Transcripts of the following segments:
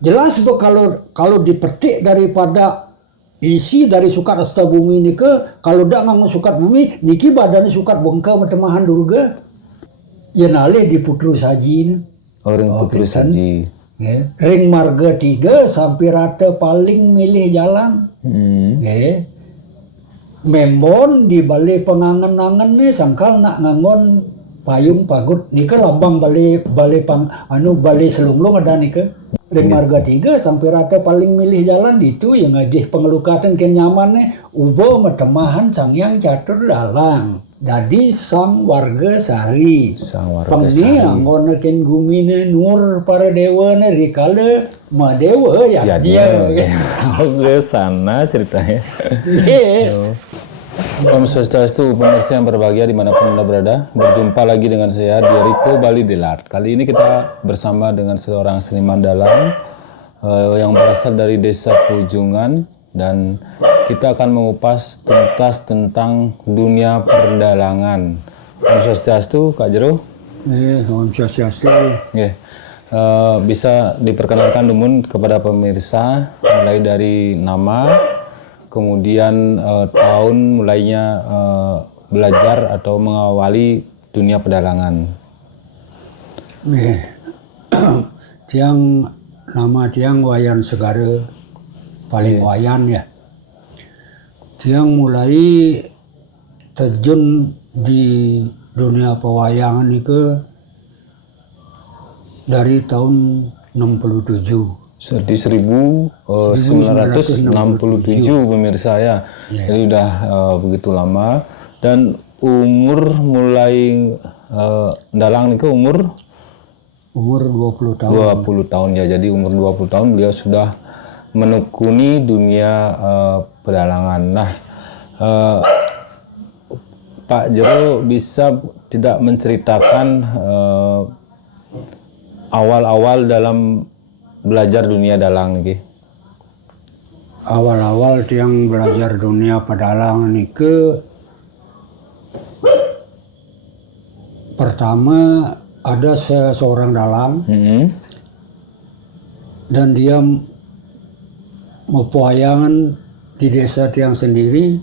jelas kalau dipetik daripada isi dari sukat asta bumi ini ke kalau dak nganggo sukat bumi niki badannya sukat bongka metemahan durga ya nale di putru sajin orang putru saji ring marga 3 sampai rata paling milih jalan membon di balik pengangen-angen nih sangkal nak ngangon payung pagut nika lambang balik selunglung ada nika ring marga 3 sampai rata paling milih jalan itu yang ngadih pengelukatan ken nyaman nih ubo metemahan sangyang catur dalang jadi sang warga sari pengni anggon ken gumine nur para dewa nih rikale ma dewa ya dia oke sana ceritanya. Om Swastiastu, pemirsa yang berbahagia dimanapun Anda berada. Berjumpa lagi dengan saya, Diariko Bali Delart. Kali ini kita bersama dengan seorang seniman dalang yang berasal dari desa Pujungan. Dan kita akan mengupas tuntas tentang dunia perdalangan. Om Swastiastu, Kak Jero. Om Swastiastu. Bisa diperkenalkan dulu kepada pemirsa, mulai dari nama, kemudian tahun mulainya belajar atau mengawali dunia pedalangan. Nama tiang Wayan Segara, paling Wayan ya. Tiang mulai terjun di dunia pewayangan itu dari tahun 67. Di 1967 pemirsa ya. Jadi udah begitu lama. Dan umur mulai dalang itu umur 20 tahun. 20 tahun ya. Jadi umur 20 tahun beliau sudah menekuni dunia pedalangan. Nah, Pak Jero bisa tidak menceritakan awal-awal dalam belajar dunia dalang nih? Awal-awal yang belajar dunia pedalangan itu pertama ada seorang dalang dan dia mau pewayangan di desa tiang sendiri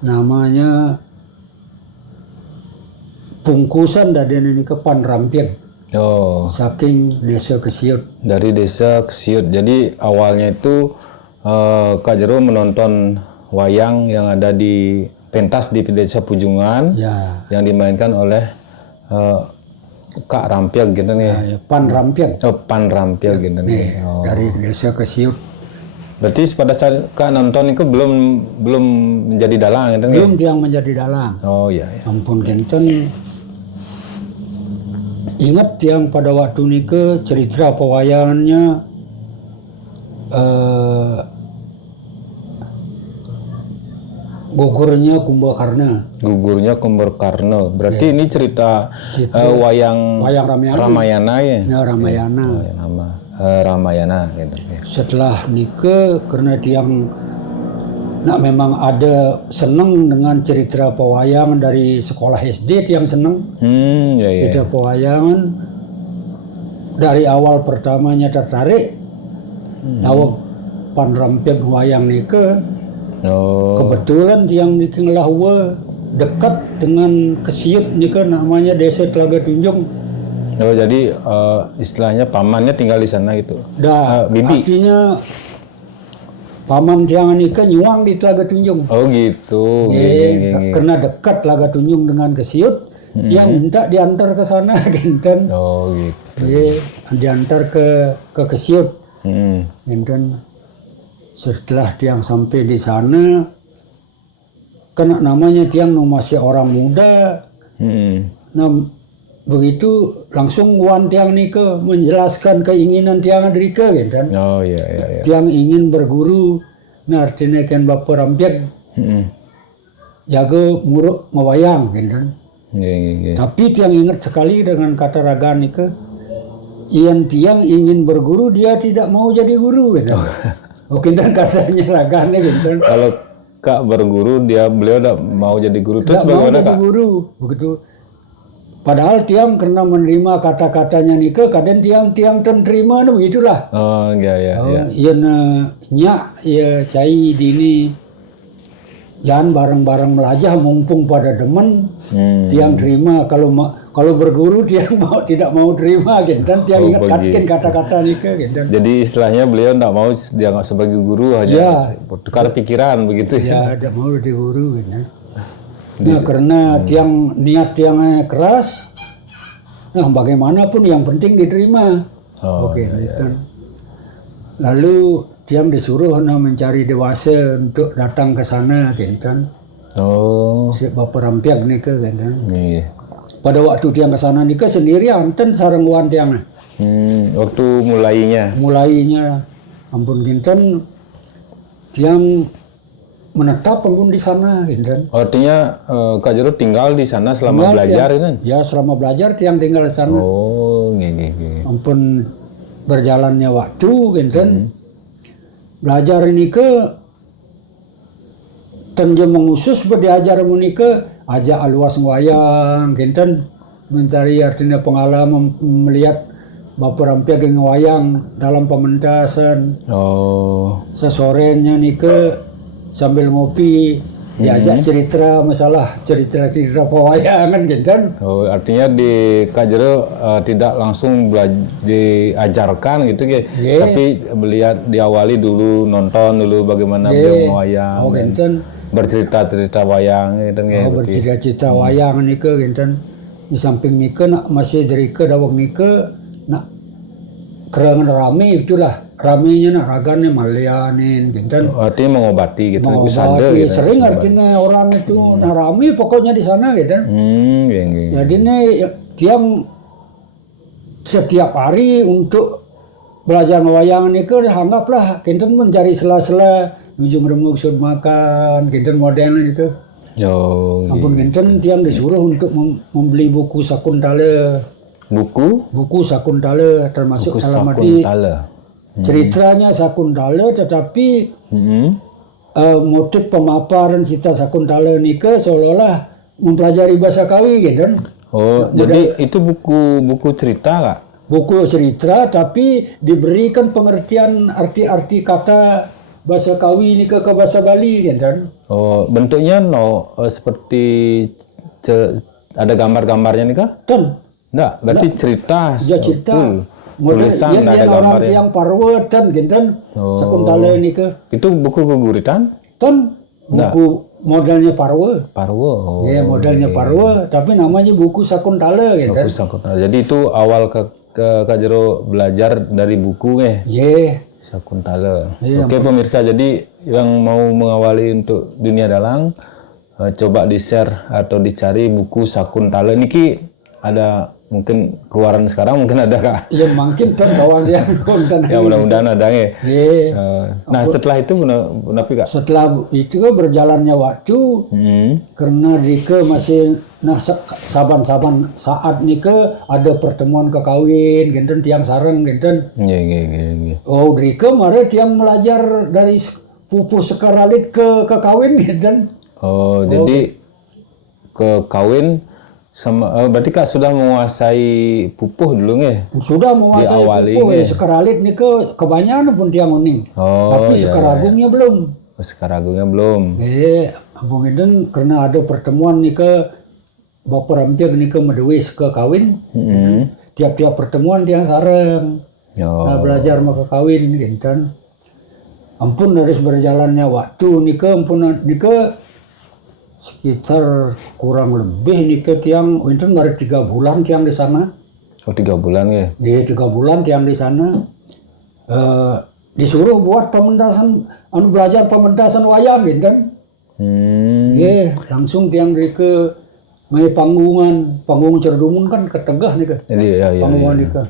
namanya Pungkusan dan ini ke Panrampian. Saking desa Kesiut. Dari desa Kesiut. Jadi awalnya itu Kak Jero menonton wayang yang ada di pentas di desa Pujungan yang dimainkan oleh Kak Rampiak gitu nih. Panrampian. Pan Rampiak gitu nih. Dari desa Kesiut. Berarti pada saat Kak nonton itu belum menjadi dalang gitu nih. Belum yang menjadi dalang. Oh iya. Ampun Kenten. Ingat yang pada waktu nike cerita pewayangannya gugurnya Kumbakarna. Gugurnya Kumbakarna. Berarti ini cerita wayang Ramayana ya? Ya, Ramayana. Ramayana gitu. Setelah nike karena tiang memang ada seneng dengan cerita pewayangan dari sekolah SD yang seneng. Cerita pewayangan dari awal pertamanya tertarik. Tahu Panrampian wayang nike. Kebetulan tiang nike ngelahwa dekat dengan Kesiut nike namanya desa Telaga Tunjung. Jadi istilahnya pamannya tinggal di sana gitu. Bibi. Artinya paman tiangan ikan nyuang di Telaga Tunjung. Oh gitu. Karena dekat Telaga Tunjung dengan Kesiut, dia minta diantar ke sana, genten. Oh gitu. Diantar ke Kesiut, genten. Setelah tiang sampai di sana, kena namanya tiang masih orang muda. Nah begitu langsung wan tiang nike menjelaskan keinginan tiang adrika genten. Tiang ingin berguru, nah artinya kan Bapak Rampiak jaga muruk ngewayang genten. Tapi tiang ingat sekali dengan kata raga nike, yang tiang ingin berguru dia tidak mau jadi guru genten. Genten katanya raga nih genten. Kalau Kak berguru beliau tidak mau jadi guru terus bagaimana Kak? Guru begitu. Padahal tiang karena menerima kata-katanya nika, kadang tiang terima nah begitulah. Oh, ya. Iya nyak ya cai dini jangan bareng-bareng melajah mumpung pada demen tiang terima kalau berguru tiang tidak mau terima gitu kan tiang ingat katkin kata-kata nika gitu. Jadi istilahnya beliau tidak mau dianggap sebagai guru, hanya tukar pikiran begitu ya. Ya tidak mau diguru gitu. Nah karena niat tiang keras, nah bagaimanapun yang penting diterima. Oke, gitu. Lalu tiang disuruh mencari dewasa untuk datang ke sana, gitu. Si Bapak Rampiak nika, gitu. Iya. Pada waktu tiang ke sana nika sendirian, ten sareng wan tiang. Waktu mulainya, ampun kinten tiang menetap ampun di sana, gitu. Artinya Kak Jero tinggal di sana selama belajar kan? Ya selama belajar tiang tinggal di sana. Oh, gini. Ampun berjalannya waktu, gitu. Belajar ini ke tenje mengusus berdiajar menika aja aluas wayang, gitu. Mencari artinya pengalaman melihat Bapak Rampiak ngewayang dalam pementasan. Sesorenya nika sambil ngopi diajak cerita masalah cerita pewayangan gitu. Artinya di Kak Jero tidak langsung diajarkan gitu ya, tapi melihat diawali dulu nonton dulu bagaimana beliau mewayang, bercerita wayang gitu ya. Bercerita wayang nika gitu. Di samping nika nak masih dari ke dawang nika nak kerangan rame itulah. Ramenya nak ragane malianin gitu. Artinya mengobati gitu. Mengobati gitu. Sering artinya orang itu nah rame pokoknya di sana gitu. Jadi tiang setiap hari untuk belajar wayang itu anggaplah kita mencari sela-sela ujung remuk sud makan gitu modelnya itu. Ampun kinten tiang disuruh untuk membeli buku Sakuntala. Buku Sakuntala termasuk dalam arti ceritanya Sakuntala, tetapi motif pemaparan cerita Sakuntala nika seolah-olah mempelajari bahasa Kawi gitu. Jadi itu buku cerita Kak? Buku cerita tapi diberikan pengertian arti-arti kata bahasa Kawi nika ke bahasa Bali gitu. Bentuknya seperti ada gambar-gambarnya nih Kak? Enggak, berarti cerita. Ya cerita. Tulisan ada gambarnya. Orang yang parwetan gitu. Sakuntala ini ke. Itu buku guguritan? Buku modelnya parwe. Ya modelnya parwe, tapi namanya buku Sakuntala gitu. Buku Sakuntala. Jadi itu awal Kak Jero belajar dari buku Sakuntala. Oke pemirsa, jadi yang mau mengawali untuk dunia dalang coba di-share atau dicari buku Sakuntala niki ada mungkin keluaran sekarang mungkin ada Kak. Ya mungkin bawaan yang ya mudah-mudahan ada ya. Nah setelah itu Kak? Setelah itu berjalannya waktu karena Rike masih saban-saban saat nika ada pertemuan kekawin gitu tiang sareng gitu. Rike mari tiang belajar dari pupuh sekaralit ke kekawin gitu. Jadi ke kawin sama berarti Kak sudah menguasai pupuh dulu nggih? Sudah menguasai pupuh. Sekaralit nih kebanyakan pun tiang uning. Tapi sekaragungnya belum. Sekaragungnya belum. Abang itu karena ada pertemuan nih ke Bapak Rampiak nih ke Medewis ke kawin. Tiap-tiap pertemuan dia sareng. Nah, belajar mau ke kawin gitu. Ampun dari berjalannya waktu nih ke sekitar kurang lebih nih ke tiang itu baru 3 bulan tiang di sana. 3 bulan ya? Iya 3 bulan tiang di sana. Disuruh buat pementasan, belajar pementasan wayang gitu kan. Langsung tiang ke main panggung Cerdumun kan ketegah nih ke. Panggungan nih ke.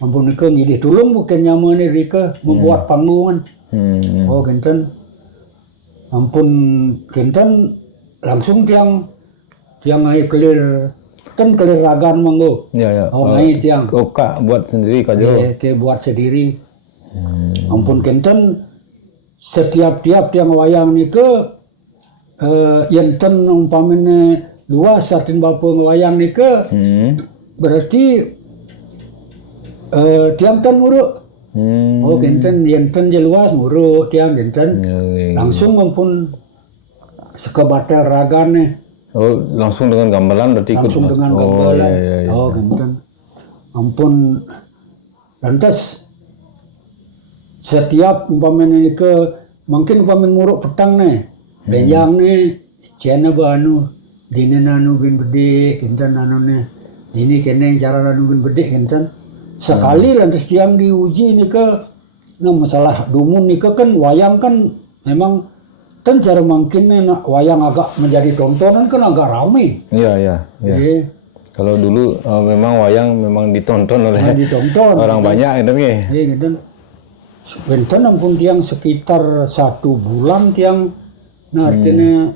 Ampun nih ke ngidih tulung bukan nyaman nih ke membuat panggungan. Kinten. Ampun kinten langsung tiang ngai kelir ragan manggo. Ngai tiang. Kak buat sendiri Kak Jero. Buat sendiri. Ampun kenten setiap tiang wayang nika enten umpamanya luas artin bapa ngewayang nika berarti tiang tan muruk. Oh genten yenten je luas muruk tiang genten. Langsung maupun sekebatal ragane. Oh langsung dengan gamelan berarti ikut. Langsung dengan gamelan. Oh genten. Ampun lantas setiap umpamanya nika mungkin umpamanya muruk petang nih. Benjang nih cina anu dini anu bin bede genten anu nih. Ini kene cara anu bin bede genten. Sekali lantas tiang diuji nika nah masalah dumun nika kan wayang kan memang kan cara mungkin wayang agak menjadi tontonan kan agak ramai. Iya. Kalau dulu memang wayang memang ditonton oleh orang banyak gitu nih. Iya gitu. Benten ampun tiang sekitar 1 bulan tiang nah artinya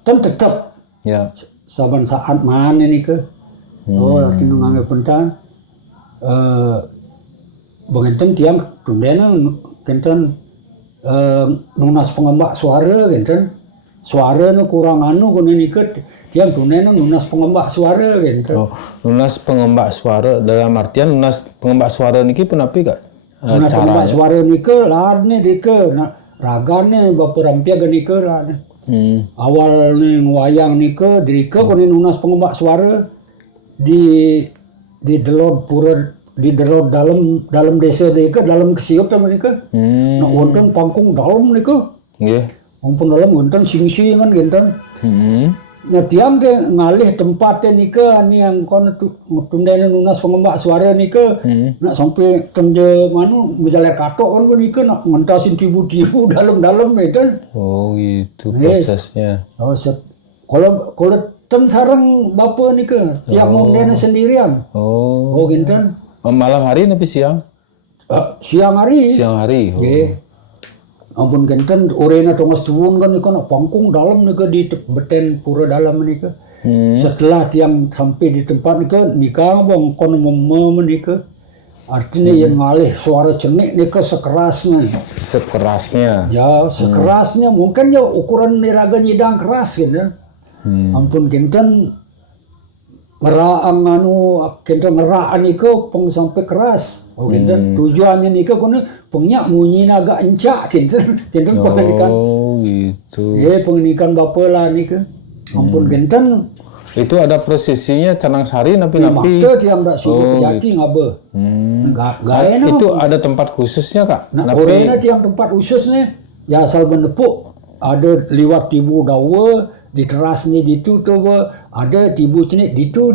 kan tetap saban saat mana nih ke. Oh artinya nganggep pentan. Bengenten tiang tundena genten nunas pengembak suara genten suara nu kurang anu kuning iket tiang tundena nunas pengembak suara genten. Oh, nunas pengembak suara dalam artian nunas pengembak suara niki pun apa kak? Nunas pengembak suara nike larne dike ragane bapa rampia genike larne. Awal nih wayang nike dirike kuning nunas pengembak suara di delod pura di delod dalam desa deka dalam kesiop sama deka nak wonten pangkung dalam nika ampun dalam wonten sing-sing kan genten nah tiang ke ngalih tempatnya nika ni yang kon tundena nunas pengembak suara nika nak sampai tenje manu menjalar katok kan nika nak ngentasin tibu-tibu dalam-dalam medan. Oh gitu prosesnya. Oh kalau ten sarang bapa nika tiang mondena sendirian. Oh genten. Malam hari tapi siang? Siang hari. Siang hari. Ampun genten orena tongos tuwun kan nika nak pangkung dalam nika di beten pura dalam nika. Setelah tiang sampai di tempat nika bang kon meme nika. Artinya yang ngalih suara cenik nika sekerasnya. Sekerasnya. Ya, sekerasnya mungkin ya ukuran niraga nyidang keras gitu. Ampun genten ngeraang genten ngeraan iko peng sampai keras. Oh genten tujuannya nika kono pengnya munyi agak encak genten pengenikan. Oh gitu. Pengenikan bapa lah nika. Ampun genten itu ada prosesinya canang sari napi. Makta tiang dak suruh pejati ngabe. Itu ada tempat khususnya kak? Nah orangnya tiang tempat khususnya ya asal menepuk ada liwat tibu dawa di terasnya ditutup ada tibu sini ditu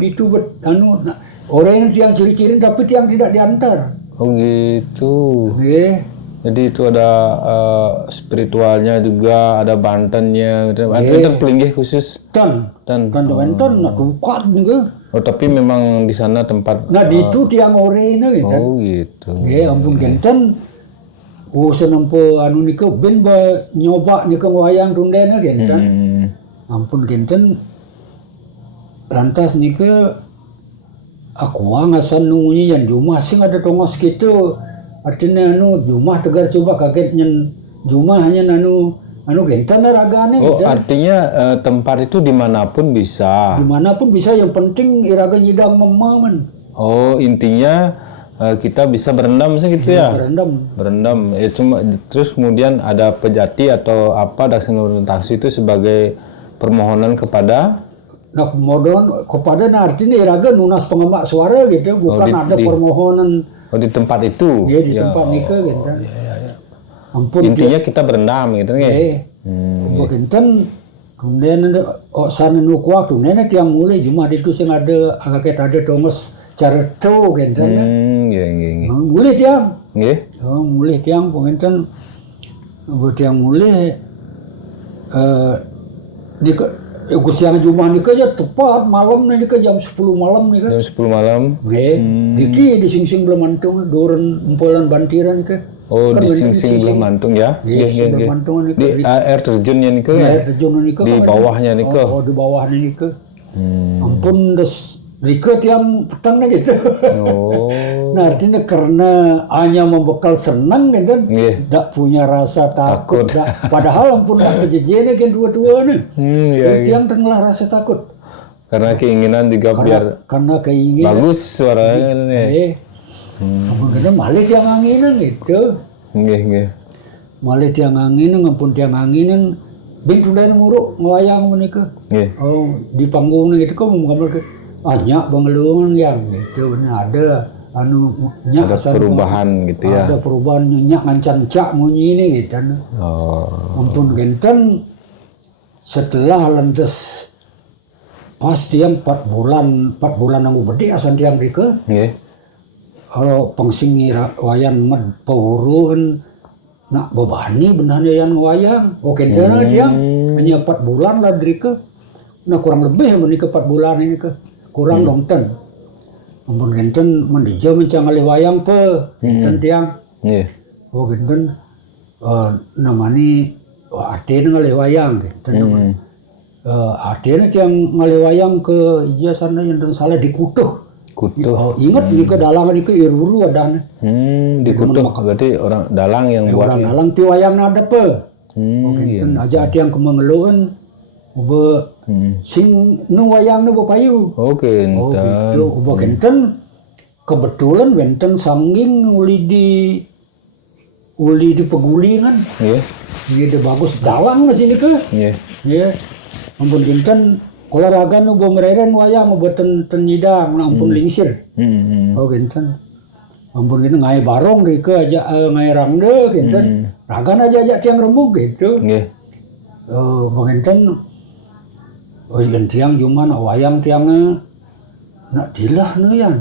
anu nah, orangnya tiang ciri-ciri tapi tiang tidak diantar. Oh gitu. Jadi itu ada spiritualnya juga, ada bantennya, ada pelinggih khusus. Tan nak rukat juga. Oh tapi memang di sana tempat. Nah itu tiang orangnya gitu. Oh gitu. Ampun genten. Senempo anu nika ben nyoba nika wayang tundena genten. Ampun genten. Lantas nika aku ngasan nungunyi yang jumah sing ada tongos gitu. Artinya jumah tegar coba kaget nyen jumah hanya anu genten ragane. Oh artinya tempat itu dimanapun bisa. Dimanapun bisa yang penting iraga nyidang memaman. Oh intinya kita bisa berendam gitu ya. Berendam. Cuma terus kemudian ada pejati atau apa daksana orientasi itu sebagai permohonan kepada. Nah kepada artinya iraga nunas pengembak suara gitu bukan ada permohonan. Oh di tempat itu? Iya di tempat nika gitu. Ampun. Intinya kita berendam gitu ya. Genten kemudian sana nu kuak tuh nenek tiang mulai cuma itu sing ada ada tongos carto genten. Mulai tiang. Mulai tiang genten tiang mulai di siang Jumat nika aja tepat malam nika jam 10 malam nika. Jam 10 malam. Diki di sing-sing belum mantung doren empolan bantiran ke. Oh kan di sing-sing belum mantung ya. Di air terjunnya nika. Air terjun nika. Di bawahnya nika. Oh di bawahnya nika. Ampun des Rika tiang petang gitu. Nah artinya karena hanya membekal senang kan, tidak punya rasa takut. Padahal ampun tak kejadiannya kan dua-dua nih. Tiang tengah rasa takut. Karena keinginan juga biar karena keinginan bagus suaranya nih. Karena malah tiang anginan gitu. Nggih. Malah tiang anginan ngampun tiang anginan bintu lain muruk ngwayang menika. Nggih. Oh di panggung itu kok menggambar ke nyak bangelungan yang gitu benar ada anu nyak Ada perubahan gitu ya. Ada perubahan nyak ngancan cak munyi ini gitu. Oh. Ampun genten setelah lantas pas tiang 4 bulan aku berde asan tiang rike. Nggih. Kalau pengsingi wayan med pauruan nak bebani benarnya yang wayang. Oke dana tiang hanya 4 bulan lah rike. Nah kurang lebih menikah 4 bulan ini ke kurang dong ten. Ampun genten mendija mencang alih wayang pe genten tiang. Nggih. Oh genten namani Aten ngalih wayang genten. Aten tiang ngalih wayang ke iya sana yang salah dikutuh. Kutuh. Oh, ingat di ke dalang di ke irulu ada. Dikutuh berarti orang dalang yang buat. Orang dalang ti wayang ada pe. Iya. Aja tiang kemengeluan uba sing nu wayang nu payu. Oke, Oh gitu, uba genten kebetulan wenten sangging uli di pegulingan. Nggih. Iya bagus dalang masih ini ke. Nggih. Iya. Ampun genten olahraga nu uba mereren wayang uba ten nyidang ampun lingsir. Oh genten. Ampun genten ngai barong di ke aja ngai rangde genten. Ragan aja tiang remuk gitu. Nggih. Genten tiang cuman wayang tiangnya nak dilah nu yang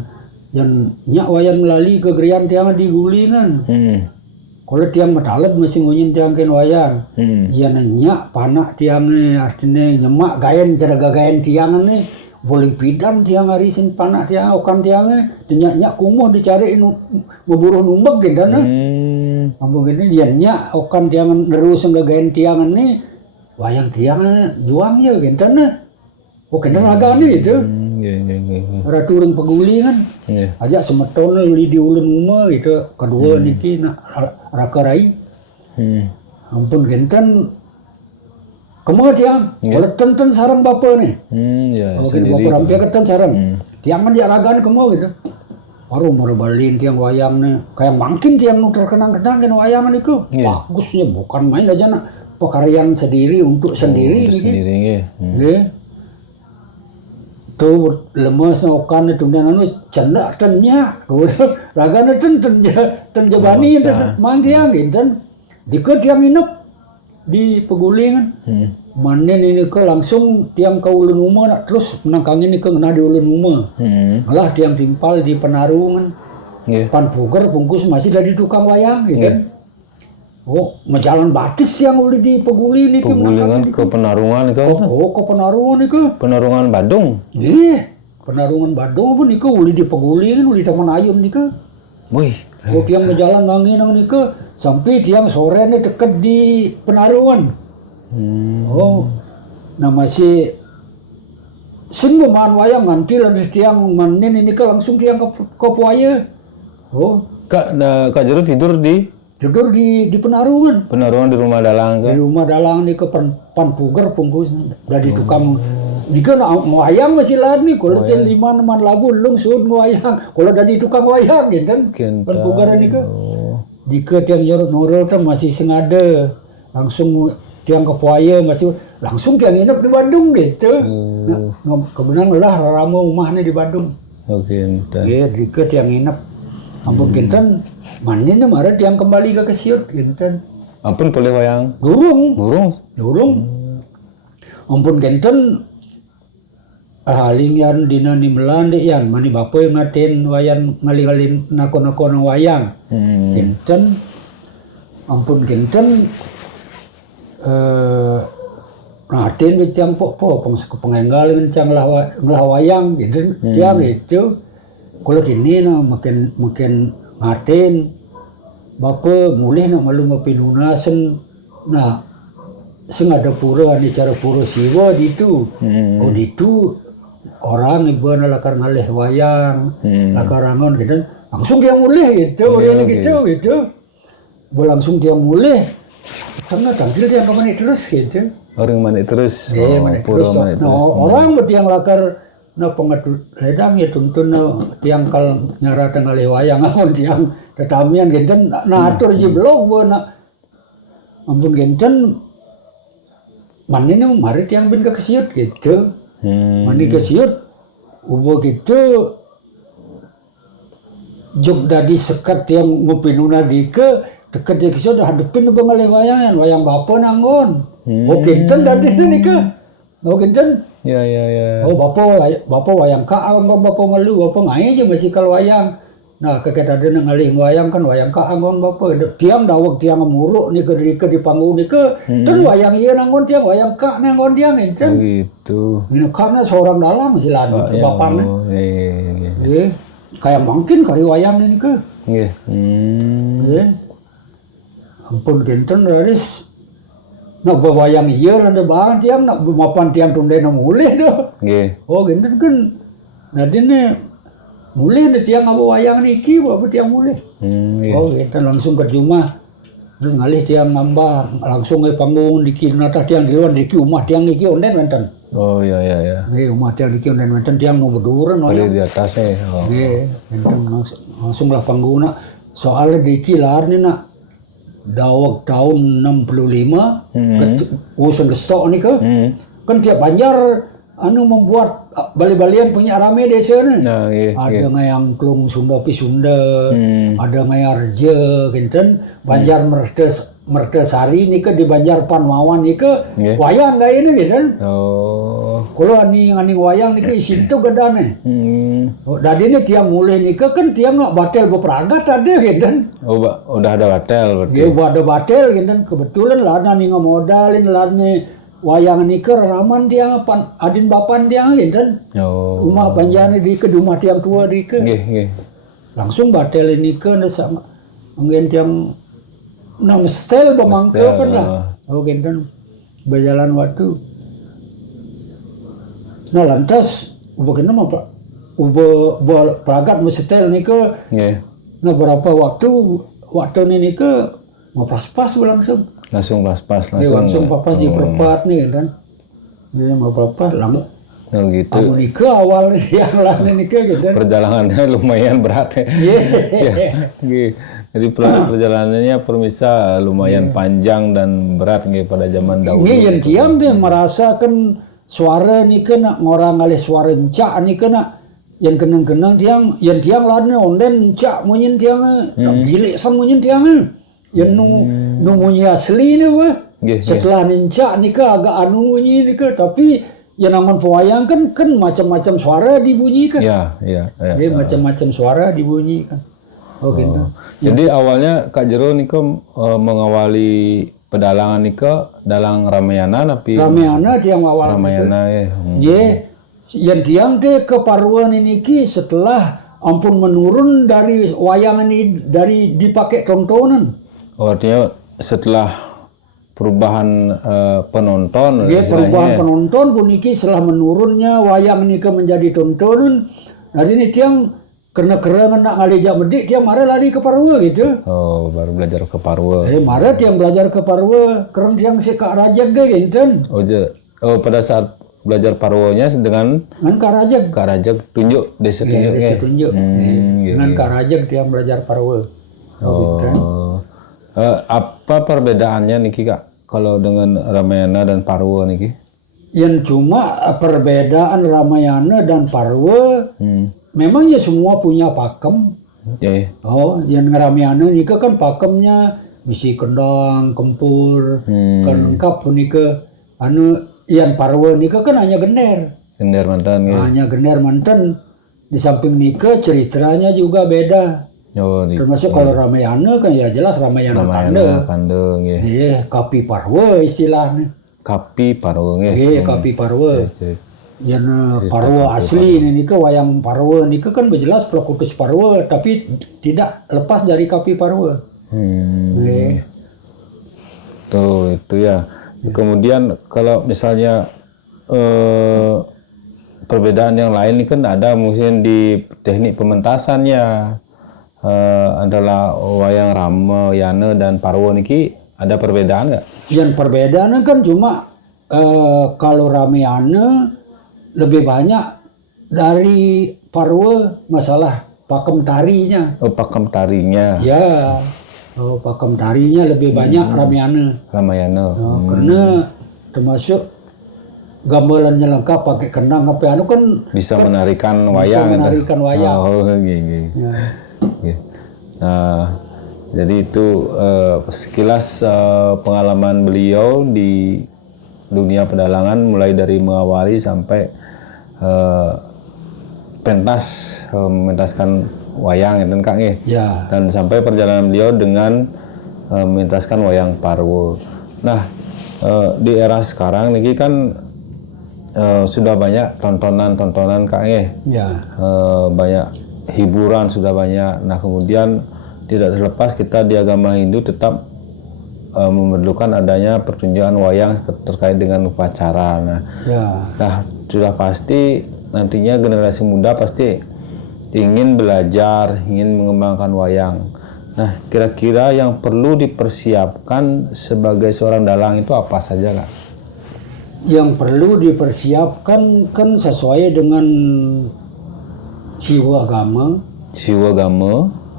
nyak wayang melalui ke gerian tiang digulingan. Kalau tiang metalet mesti ngunyin tiang ken wayang. Iya nyak panak tiangnya artinya nyemak gayen cara gagayen tiangan nih boleh pidan tiang harisin panak tiang okan tiangnya nyak kumuh dicariin memburu numbek gitu nah. Ampun gini dia nyak okan tiangan nerus gagayen tiangan nih wayang tiangnya juang ya gitu nah. Oh kena laga nih itu. Ratu orang peguli kan. Aja semeton li di ulun umah gitu. Kedua niki nak raka rai. Ampun genten. Kemana tiang? Kalau tenten sarang bapa nih. Oke bapa rampia keten sarang. Tiang kan dia lagaan kemana gitu. Baru merebalin tiang wayang nih. Kayak makin tiang nu terkenang-kenang kan wayangan itu. Bagusnya bukan main aja nak. Pekaryan sendiri untuk sendiri nih. Nggih. Tuh lemes okan itu dan anu cendak tennya. Ragana ten jabani mantiang gitu. Deket yang inep di pegulingan. Manen ini ke langsung tiang ke ulun umah terus menangkangin ini ke ngena di ulun umah. Malah tiang timpal di penarungan. Pan puger bungkus masih dari tukang wayang gitu. Oh, menjalan batis yang udah di peguli nih Pegulingan ke penarungan ke. Oh, ke penarungan nih ke. Penarungan Badung. Iya, penarungan Badung pun nih ke udah di peguli kan udah taman ayun nih ke. Wih. Oh, tiang menjalan nangin nih ke sampai tiang sore nih deket di penarungan. Oh, nah masih sing beman wayang nganti lantas tiang manen ini ke langsung tiang ke puaya. Oh, Kak Jero tidur di penarungan. Penarungan di rumah dalang ke. Di rumah dalang nih ke pan puger bungkus dari tukang jika wayang masih lain nih kalau dia 5 teman lagu lung sud wayang kalau dari tukang wayang gitu kan pan puger nih ke jika tiang nyorot masih sengada langsung tiang ke puaya masih langsung tiang nginep di Bandung gitu. Nah, kebenaran lah ramo rumahnya di Bandung. Oke, entar. Iya, jika tiang nginep ampun genten manin marah tiang kembali ke kesiut genten. Ampun boleh wayang. Durung. Ampun genten haling yan dina ni melande yan mani bapa yang ngaten wayan ngali-ngali nakon-nakon wayang. Genten ampun genten ngaten becang po pengenggal ngencang lah wayang gitu tiang itu. Kalau kini na makin ngaten bapa mulai nak malu mapinunasan nah sing ada pura ni cara pura siwa ditu. Oh ditu orang ibu na lakar ngalih wayang lakarangon gitu langsung dia mulai gitu orang gitu langsung dia mulai tengah tampil dia kemana terus gitu. Orang mana terus? Mana Pura terus. mana terus. Orang bertiang lakar na pengatur ledang ya tuntun na tiang kal nyara tengah lewayang amun tiang tetamian genten na atur je blog bo na ampun genten manene mari tiang bin ke kesiut gitu. Mani kesiut ubo gitu jog dadi sekat tiang ngupinuna dike deket dia kesiut hadepin ubo ngalewayangan wayang bapa nanggon. Oh genten dadi nika. Oh genten. Ya. Oh bapak wayang kaang bapak ngelu bapak ngai aja masih kalau wayang. Nah kakek tadi ngalih wayang kan wayang kaang on bapak. Tiang dawak tiang muruk nih ke di panggung nih ke. Terus wayang iya nanggon tiang wayang kak nanggon tiang itu. Gitu. Ini karena seorang dalam sih lah bapaknya. Iya. Kayak mungkin kari wayang ini ke. Iya. Ampun genten raris. Nak bewayang iya ada bang tiang nak mapan tiang tunde na mulih doh. Nggih. Oh genten kan. Nah dene mulih ada tiang ngabu wayang niki apa tiang mulih. Oh genten langsung ke rumah. Terus ngalih tiang ngambah langsung ke panggung diki nata tiang di luar diki rumah tiang niki onden wenten. Oh ya. Rumah tiang diki onden wenten tiang nu beduren Ada di atasnya. Oh. Genten langsung lah panggungna. Soalnya diki larnya nak dawak tahun 65 usun gestok nih ke kan tiap Banjar anu membuat bali-balian punya rame desa nih ada ngayang klung Sunda pi Sunda ada ngayarje kinten Banjar Mertesari nih ke di Banjar Panmawan nih ke wayang gak ini gitu kalau ani wayang nih ke situ gedane dadi ini tiang mulai nih ke kan tiang nggak batel berperagat ada gitu. Udah ada batel berarti. Ya ada batel gitu kebetulan lah nani ngamodalin lah nih wayang nih ke raman tiang adin bapan tiang gitu. Rumah panjangnya di ke rumah tiang tua di ke. Langsung batel ini ke sama mungkin tiang nam stel bemangke kan lah. Oh gitu berjalan waktu. Nah lantas bagaimana Pak? Peragat mestel nih ke. Nah berapa waktu ini ke mau pas-pas langsung. Langsung papas di perempat nih kan. Jadi mau pas lama. Oh gitu. Aku nikah awal yang lain nikah gitu. Perjalanannya lumayan berat ya. Jadi perjalanannya permisa lumayan panjang dan berat nih pada zaman dahulu. Ini yang tiang dia merasakan suara nih kena ngorang alih suara encak nih kena yang kenang yang tiang lainnya onden encak munyin tiang gilik sama munyin tiang yang nu munyi asli nih weh setelah encak nih ke agak anu munyi nih ke tapi yang namun pewayang kan macam-macam suara dibunyikan macam-macam suara dibunyikan gitu. Jadi awalnya Kak Jero nih mengawali pedalangan nika dalang Ramayana tapi Ramayana tiang awal Ramayana yang tiang ke keparuan ini setelah ampun menurun dari wayang ini dari dipakai tontonan. Oh artinya setelah perubahan penonton. Perubahan penonton pun ini setelah menurunnya wayang ini menjadi tontonan. Dari ini tiang karena kerengan nak ngalejak medik tiang marah lari ke Parwa gitu. Oh baru belajar ke Parwa. Marah tiang belajar ke Parwa keren tiang seka rajag gitu. Pada saat belajar Parwonya dengan Karajag tunjuk desa tunjuk. Dengan Karajag tiang belajar Parwa. Apa perbedaannya niki Kak kalau dengan Ramayana dan Parwa niki? Yang cuma perbedaan Ramayana dan Parwa memang ya semua punya pakem. Yang Ramayana nika kan pakemnya misi kendang, kempur, kan lengkap nika yang Parwa nika kan hanya gender mantan hanya gender mantan di samping nika ceritanya juga beda termasuk kalau Ramayana kan ya jelas Ramayana Kande Kapi Parwa istilahnya Kapi Parwa Kapi Parwa yang Parwa asli ini nika wayang Parwa nika kan berjelas Prakutus Parwa tapi tidak lepas dari Kapi Parwa tuh itu ya. Kemudian kalau misalnya perbedaan yang lain ini kan ada mungkin di teknik pementasannya adalah wayang Ramayana dan Parwa niki Ada perbedaan nggak? Yang perbedaannya kan cuma kalau rameane lebih banyak dari Parwa masalah pakem tarinya. Oh, pakem tarinya. Ya, pakem tarinya lebih banyak rameane. Ramayana. Karena termasuk gamelannya lengkap pakai kenang apa anu kan Bisa menarikan wayang. bisa menarikan wayang. Oh, gini. Ya. Oke. Nah, jadi itu sekilas pengalaman beliau di dunia pedalangan mulai dari mengawali sampai pentas mementaskan wayang dan Kang Ya. dan sampai perjalanan beliau dengan mementaskan wayang Parwo. Nah, di era sekarang ini kan sudah banyak tontonan Kang Ya. banyak hiburan sudah banyak. Nah, kemudian tidak terlepas kita di agama Hindu tetap memerlukan adanya pertunjukan wayang terkait dengan upacara. Nah, sudah pasti nantinya generasi muda pasti ingin belajar, ingin mengembangkan wayang. Nah, kira-kira yang perlu dipersiapkan sebagai seorang dalang itu apa saja, Kak? Yang perlu dipersiapkan kan sesuai dengan siwa agama.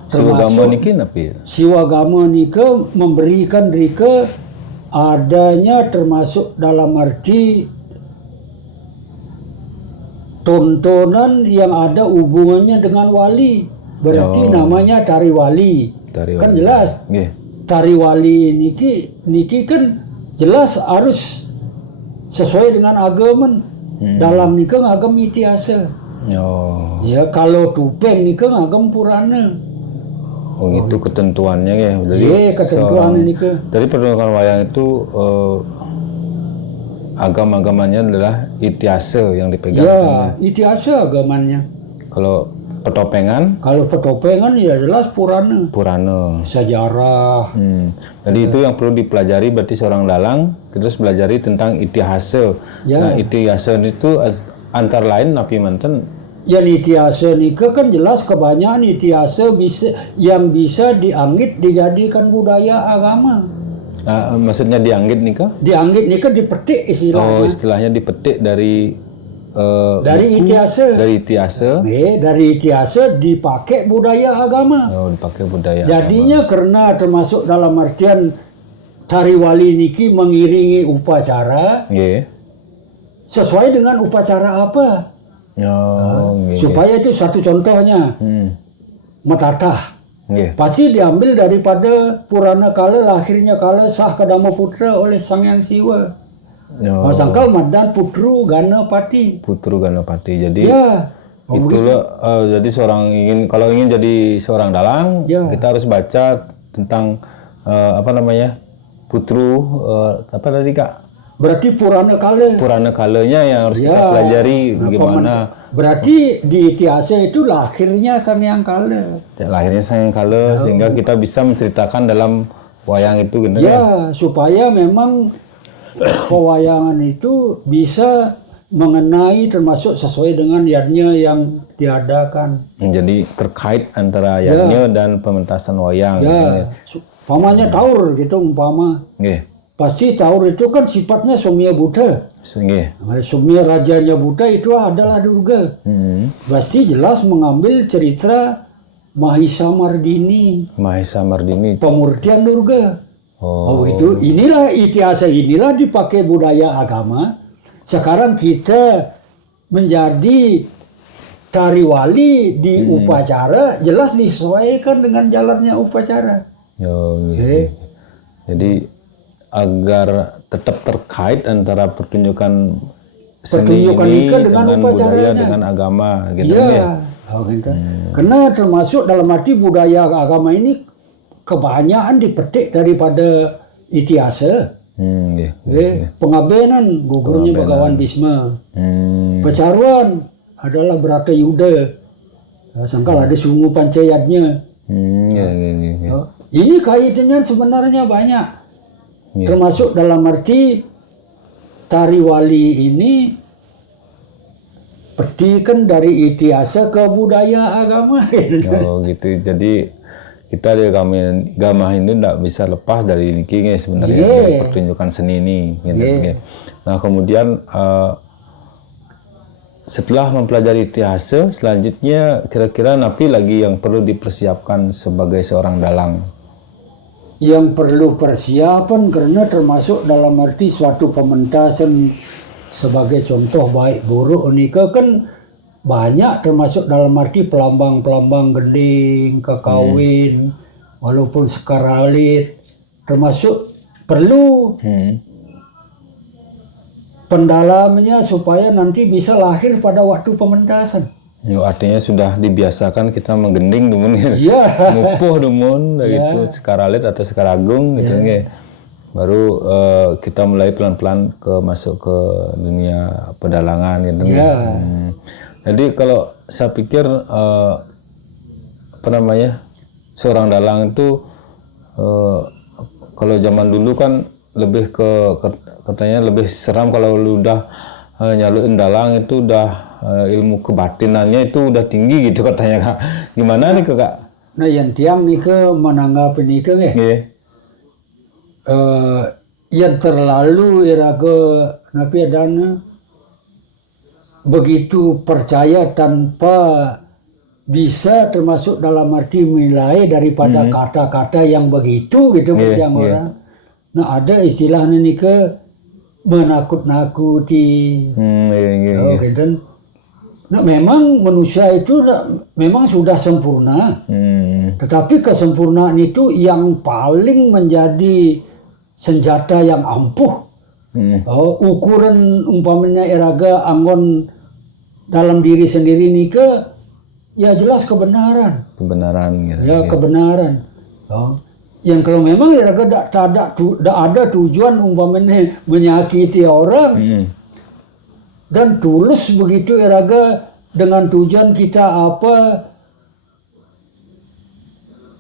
Siwagama niki napi? Siwagama nika memberikan rika adanya termasuk dalam arti tontonan yang ada hubungannya dengan wali. Berarti namanya tari wali. Kan jelas. Yeah. Tari wali niki kan jelas harus sesuai dengan agama. Dalam nika agama itiasa. Ya, kalau tupeng nika agama purana. Oh, itu ketentuannya ya. Jadi ketentuan ini ke. Dari pertunjukan wayang itu agama-agamanya adalah itiase yang dipegang. Ya, itiase agamanya. Kalau petopengan? Kalau petopengan ya jelas purana. Sejarah. Jadi itu yang perlu dipelajari berarti seorang dalang terus belajari tentang itiase. Ya. Nah, itiase itu antara lain napi manten. Yang itiase nika kan jelas kebanyakan itiase yang bisa dianggit dijadikan budaya agama. Maksudnya dianggit nika? Dianggit nika dipetik istilahnya. Oh, istilahnya dipetik dari itiase. Dari itiase dipakai budaya agama. Oh, dipakai budaya. Jadinya karena termasuk dalam artian tari wali niki mengiringi upacara. Sesuai dengan upacara apa? Supaya itu satu contohnya. Matatah. Pasti diambil daripada Purana Kala, lahirnya Kala Sah Kadama Putra oleh Sang Hyang Siwa. Sangkal Madan Putru Ganapati. Jadi itulah jadi kalau ingin jadi seorang dalang, kita harus baca tentang Putru apa tadi, Kak? Berarti Purana Kalanya yang harus kita pelajari bagaimana. Berarti di itiase itu lahirnya Sang Hyang Kala. Sehingga kita bisa menceritakan dalam wayang itu gitu. Supaya memang pewayangan itu bisa mengenai termasuk sesuai dengan yadnya yang diadakan. Jadi terkait antara yadnya dan pementasan wayang. Umpamanya taur gitu umpama. Pasti taur itu kan sifatnya Sumya Buddha. Sumya rajanya Buddha itu adalah Durga. Pasti jelas mengambil cerita Mahisa Mardini. Pemurtian Durga. Itu inilah itiasa, inilah dipakai budaya agama. Sekarang kita menjadi tari wali di upacara jelas disesuaikan dengan jalannya upacara. Jadi agar tetap terkait antara pertunjukan seni ini dengan budaya dengan agama gitu ya. Karena termasuk dalam arti budaya agama ini kebanyakan dipetik daripada itiase. Pengabenan gugurnya Bagawan Bisma. Pecaruan adalah Brata Yuda. Sangkal ada sungu pancayatnya. Ini kaitannya sebenarnya banyak. Termasuk dalam arti tari wali ini petikan dari itiasa ke budaya agama. Jadi kita di Gamah ini tidak bisa lepas dari niki sebenarnya dari pertunjukan seni ini. Gitu. Nah kemudian setelah mempelajari Itiase, selanjutnya kira-kira napi lagi yang perlu dipersiapkan sebagai seorang dalang? Yang perlu persiapan karena termasuk dalam arti suatu pementasan sebagai contoh baik buruk nikah kan banyak, termasuk dalam arti pelambang-pelambang gending, kekawin, walaupun sekaralit, termasuk perlu pendalamannya supaya nanti bisa lahir pada waktu pementasan. Artinya sudah dibiasakan kita menggending dumun Iya. ngupuh dumun itu sekaralit atau sekaragung gitu baru kita mulai pelan-pelan masuk ke dunia pedalangan gitu. Jadi kalau saya pikir seorang dalang itu kalau zaman dulu kan lebih katanya lebih seram kalau lu udah nyaluin dalang itu udah ilmu kebatinannya itu udah tinggi gitu katanya Kak. Gimana nih Kak? Nah yang tiang nih ke menanggapi nih ke yang terlalu iraga napi adana begitu percaya tanpa bisa termasuk dalam arti menilai daripada kata-kata yang begitu gitu yang orang. Nah ada istilahnya nih ke menakut-nakuti. Gitu. Nah memang manusia itu memang sudah sempurna, tetapi kesempurnaan itu yang paling menjadi senjata yang ampuh. Ukuran umpamanya iraga anggon dalam diri sendiri nih ke ya jelas kebenaran. Gitu. Ya kebenaran. Yang kalau memang iraga tidak ada tujuan umpamanya menyakiti orang. Dan tulus begitu iraga dengan tujuan kita apa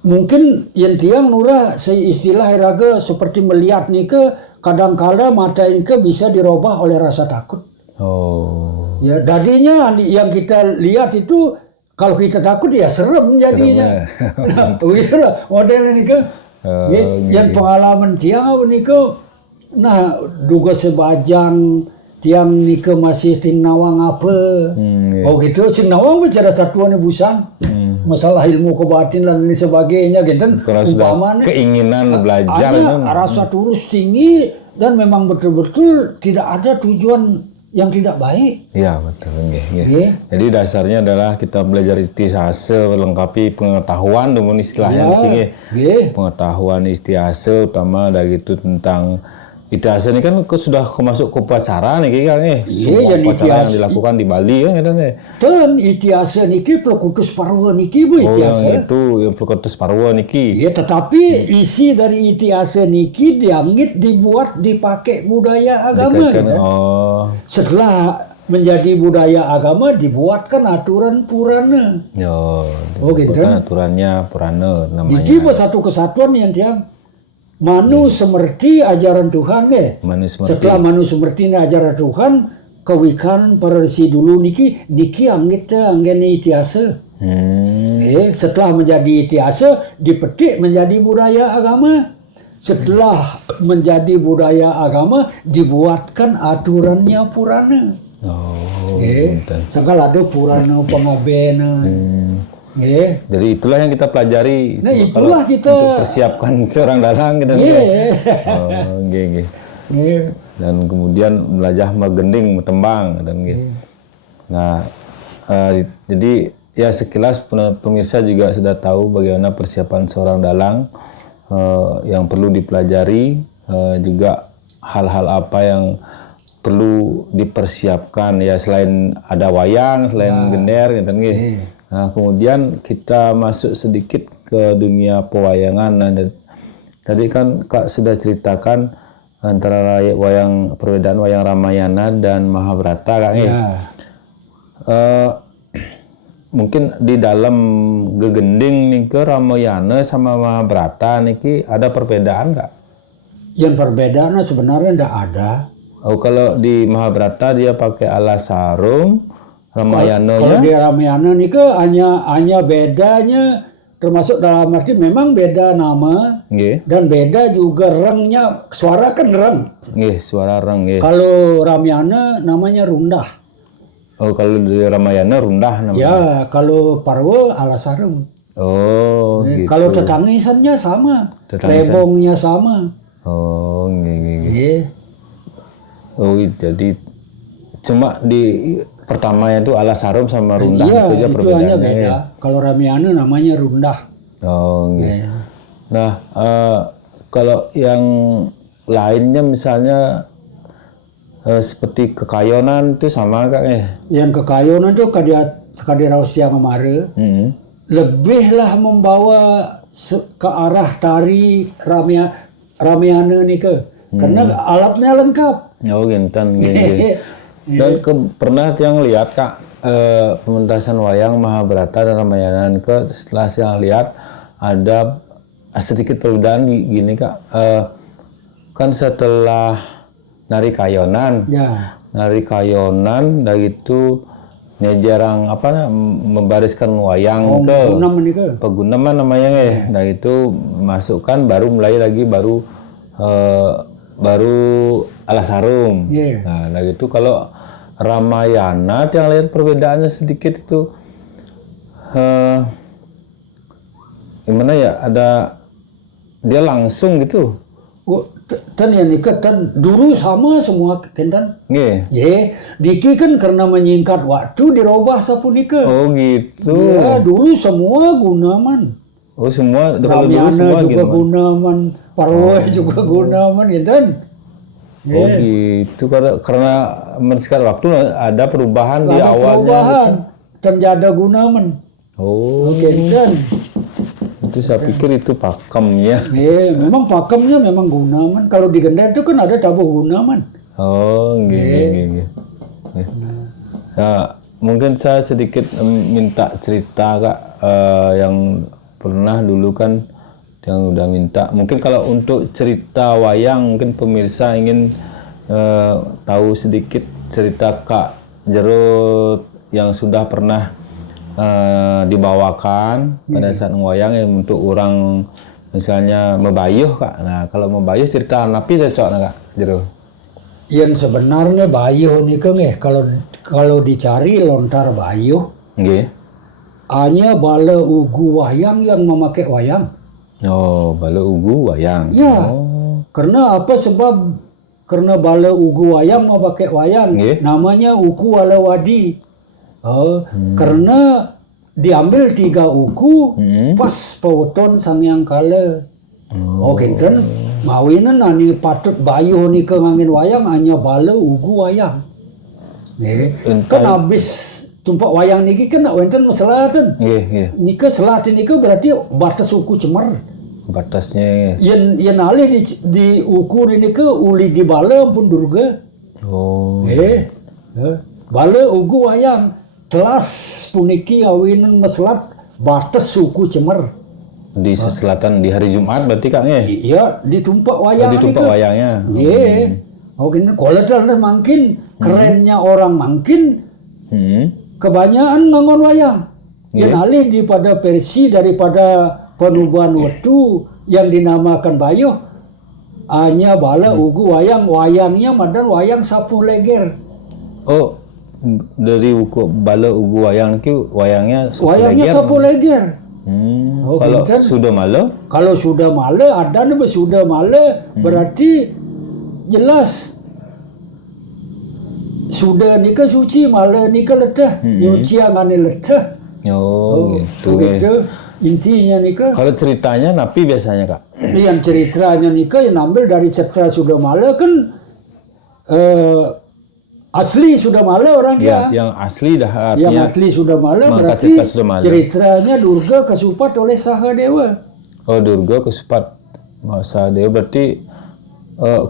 mungkin yang tiang nurah istilah iraga seperti melihat nih ke kadang-kala mata ini ke bisa dirubah oleh rasa takut. Ya dadinya yang kita lihat itu kalau kita takut ya serem jadinya. Nah, itulah model ini ke yang pengalaman tiang ini ke nah duga sebajang tiang nika masih ting nawang apa gitu sing nawang bicara satuan busang masalah ilmu kebatin dan lain sebagainya gitu umpamanya keinginan belajar rasa tulus tinggi dan memang betul-betul tidak ada tujuan yang tidak baik. Iya betul. Jadi dasarnya adalah kita belajar Itiase melengkapi pengetahuan dengan istilahnya pengetahuan Itiase utama dari itu tentang Itiase ini kan sudah masuk ke upacara nih kan semua upacara yang dilakukan di Bali kan Dan Itiase niki Plekutus Parwa niki Bu Itiase. Itu yang Plekutus Parwa niki. Ya tetapi isi dari Itiase niki dibuat dipakai budaya agama gitu. Setelah menjadi budaya agama dibuatkan aturan Purana. Gitu. Aturannya Purana namanya. Jadi satu kesatuan yang tiang Manu semerti ajaran Tuhan Setelah Manu semerti ajaran Tuhan, kawikan para resi dulu niki anggen Itiase. Setelah menjadi Itiase dipetik menjadi budaya agama. Setelah menjadi budaya agama dibuatkan aturannya Purana. Sekali ada Purana Pangabena. Jadi itulah yang kita pelajari. Nah itulah kita untuk persiapkan seorang dalang gitu. Dan kemudian belajar menggending, metembang dan Nah, jadi ya sekilas pemirsa juga sudah tahu bagaimana persiapan seorang dalang yang perlu dipelajari, juga hal-hal apa yang perlu dipersiapkan ya selain ada wayang, selain gender gitu. Nah, kemudian kita masuk sedikit ke dunia pewayangan. Nah, tadi kan Kak sudah ceritakan antara perbedaan wayang Ramayana dan Mahabharata, Kak. Mungkin di dalam gegending nih ke Ramayana sama Mahabharata niki ada perbedaan nggak? Yang perbedaannya sebenarnya tidak ada. Kalau di Mahabharata dia pakai alas sarung. Ramayana kalau di Ramayana nih ke hanya bedanya termasuk dalam arti memang beda nama Nggih. dan beda juga rengnya, suara kan reng. Nggih, suara reng nggih. Kalau Ramayana namanya rundah. Oh, kalau di Ramayana rundah namanya. Ya, kalau Parwa Alasarum. Oh, gitu. Kalau tetangisannya sama, Tetangisan. lebongnya sama. Oh, nggih nggih nggih. Iya. Oh, jadi cuma di pertama itu Alasarum sama rundah Iya, itu aja itu hanya perbedaannya. beda. Ya. Kalau Ramayana namanya rundah. Oh, nggih. Iya. Nah, kalau yang lainnya misalnya seperti kekayonan itu sama Kak ya? Yang kekayonan itu kadiraus yang kemarin lebihlah membawa ke arah tari Ramayana nih ke. Karena alatnya lengkap. Oh, ginten gini. Dan pernah yang lihat Kak pementasan wayang Mahabharata dan Ramayana ke, setelah saya lihat ada sedikit perbedaan gini Kak. Kan setelah nari kayonan, Ya. dari itu nyejarang membariskan wayang ke Gunam ini ke. pegunaman namanya ya. Nah itu masukkan baru mulai lagi baru Alasarum. Iya. Nah itu kalau Ramayana yang lihat perbedaannya sedikit itu gimana ya, ada dia langsung gitu. Oh, tan yang nikah tan dulu sama semua kendan. Nggih. Ye, diki kan karena menyingkat waktu dirubah sapu nikah. Oh gitu. Ya, dulu semua Gunaman. Oh semua kalau dulu Ramayana semua juga gimana? Gunaman, Parwa juga Gunaman, ya dan. Oh gitu, karena mensekat waktu ada perubahan di Ada awalnya. perubahan, terjadi Gunaman. Oh, Oke, dan. itu saya pikir itu pakemnya. Memang pakemnya memang Gunaman. Kalau di Genda itu kan ada tabuh Gunaman. Oh, gini. Nah, mungkin saya sedikit minta cerita Kak, yang pernah dulu kan yang udah minta. Mungkin kalau untuk cerita wayang, mungkin pemirsa ingin tahu sedikit cerita Kak Jerut yang sudah pernah dibawakan pada saat wayang yang untuk orang misalnya mebayuh Kak. Nah kalau mebayuh cerita napi cocok Kak Jerut. Yang sebenarnya bayuh nih kan kalau dicari lontar bayuh, Nggih. hanya bala ugu wayang yang memakai wayang. Oh, bala ugu wayang. Ya, karena apa sebab? Karena bala ugu wayang memakai wayang, Nggih. namanya uku walawadi. Karena diambil 3 uku pas paweton sang yang kala. Oh, kinten mawinan ani patut bayuh ni ke ngangin wayang hanya bala ugu wayang. Kan habis tumpak wayang niki kan nak wenten meselaten. Nggih. Nika selatin nika berarti batas uku cemer. Batasnya. Yen alih di uku ini ke uli di bala pun durga. Oh. Bala ugu wayang telas puniki awinan meselat batas suku cemer. Di selatan di hari Jumat berarti Kak nggih. Iya, ditumpak wayang. Ditumpak wayangnya. Iya. Oke, kalau terus makin kerennya orang makin kebanyakan ngangon wayang. Yang alih daripada versi daripada penubuhan wetu yang dinamakan bayuh hanya bala ugu wayangnya madan wayang sapu leger. Oh, dari bala ugu wayang ki wayangnya Sapu leger. Kalau sudah malam? Kalau sudah malam ada nih sudah malam berarti jelas sudah nikah suci malam nikah letah nyuci angane letah. Oh, gitu. Intinya nikah. Kalau ceritanya napi biasanya Kak? Yang ceritanya nikah yang ambil dari cerita sudah malam kan asli sudah malam orang Ya, yang asli dah yang artinya. asli sudah malam maka berarti cerita sudah malam. ceritanya Durga kesupat oleh Sahadewa. Oh, Durga kesupat Sahadewa berarti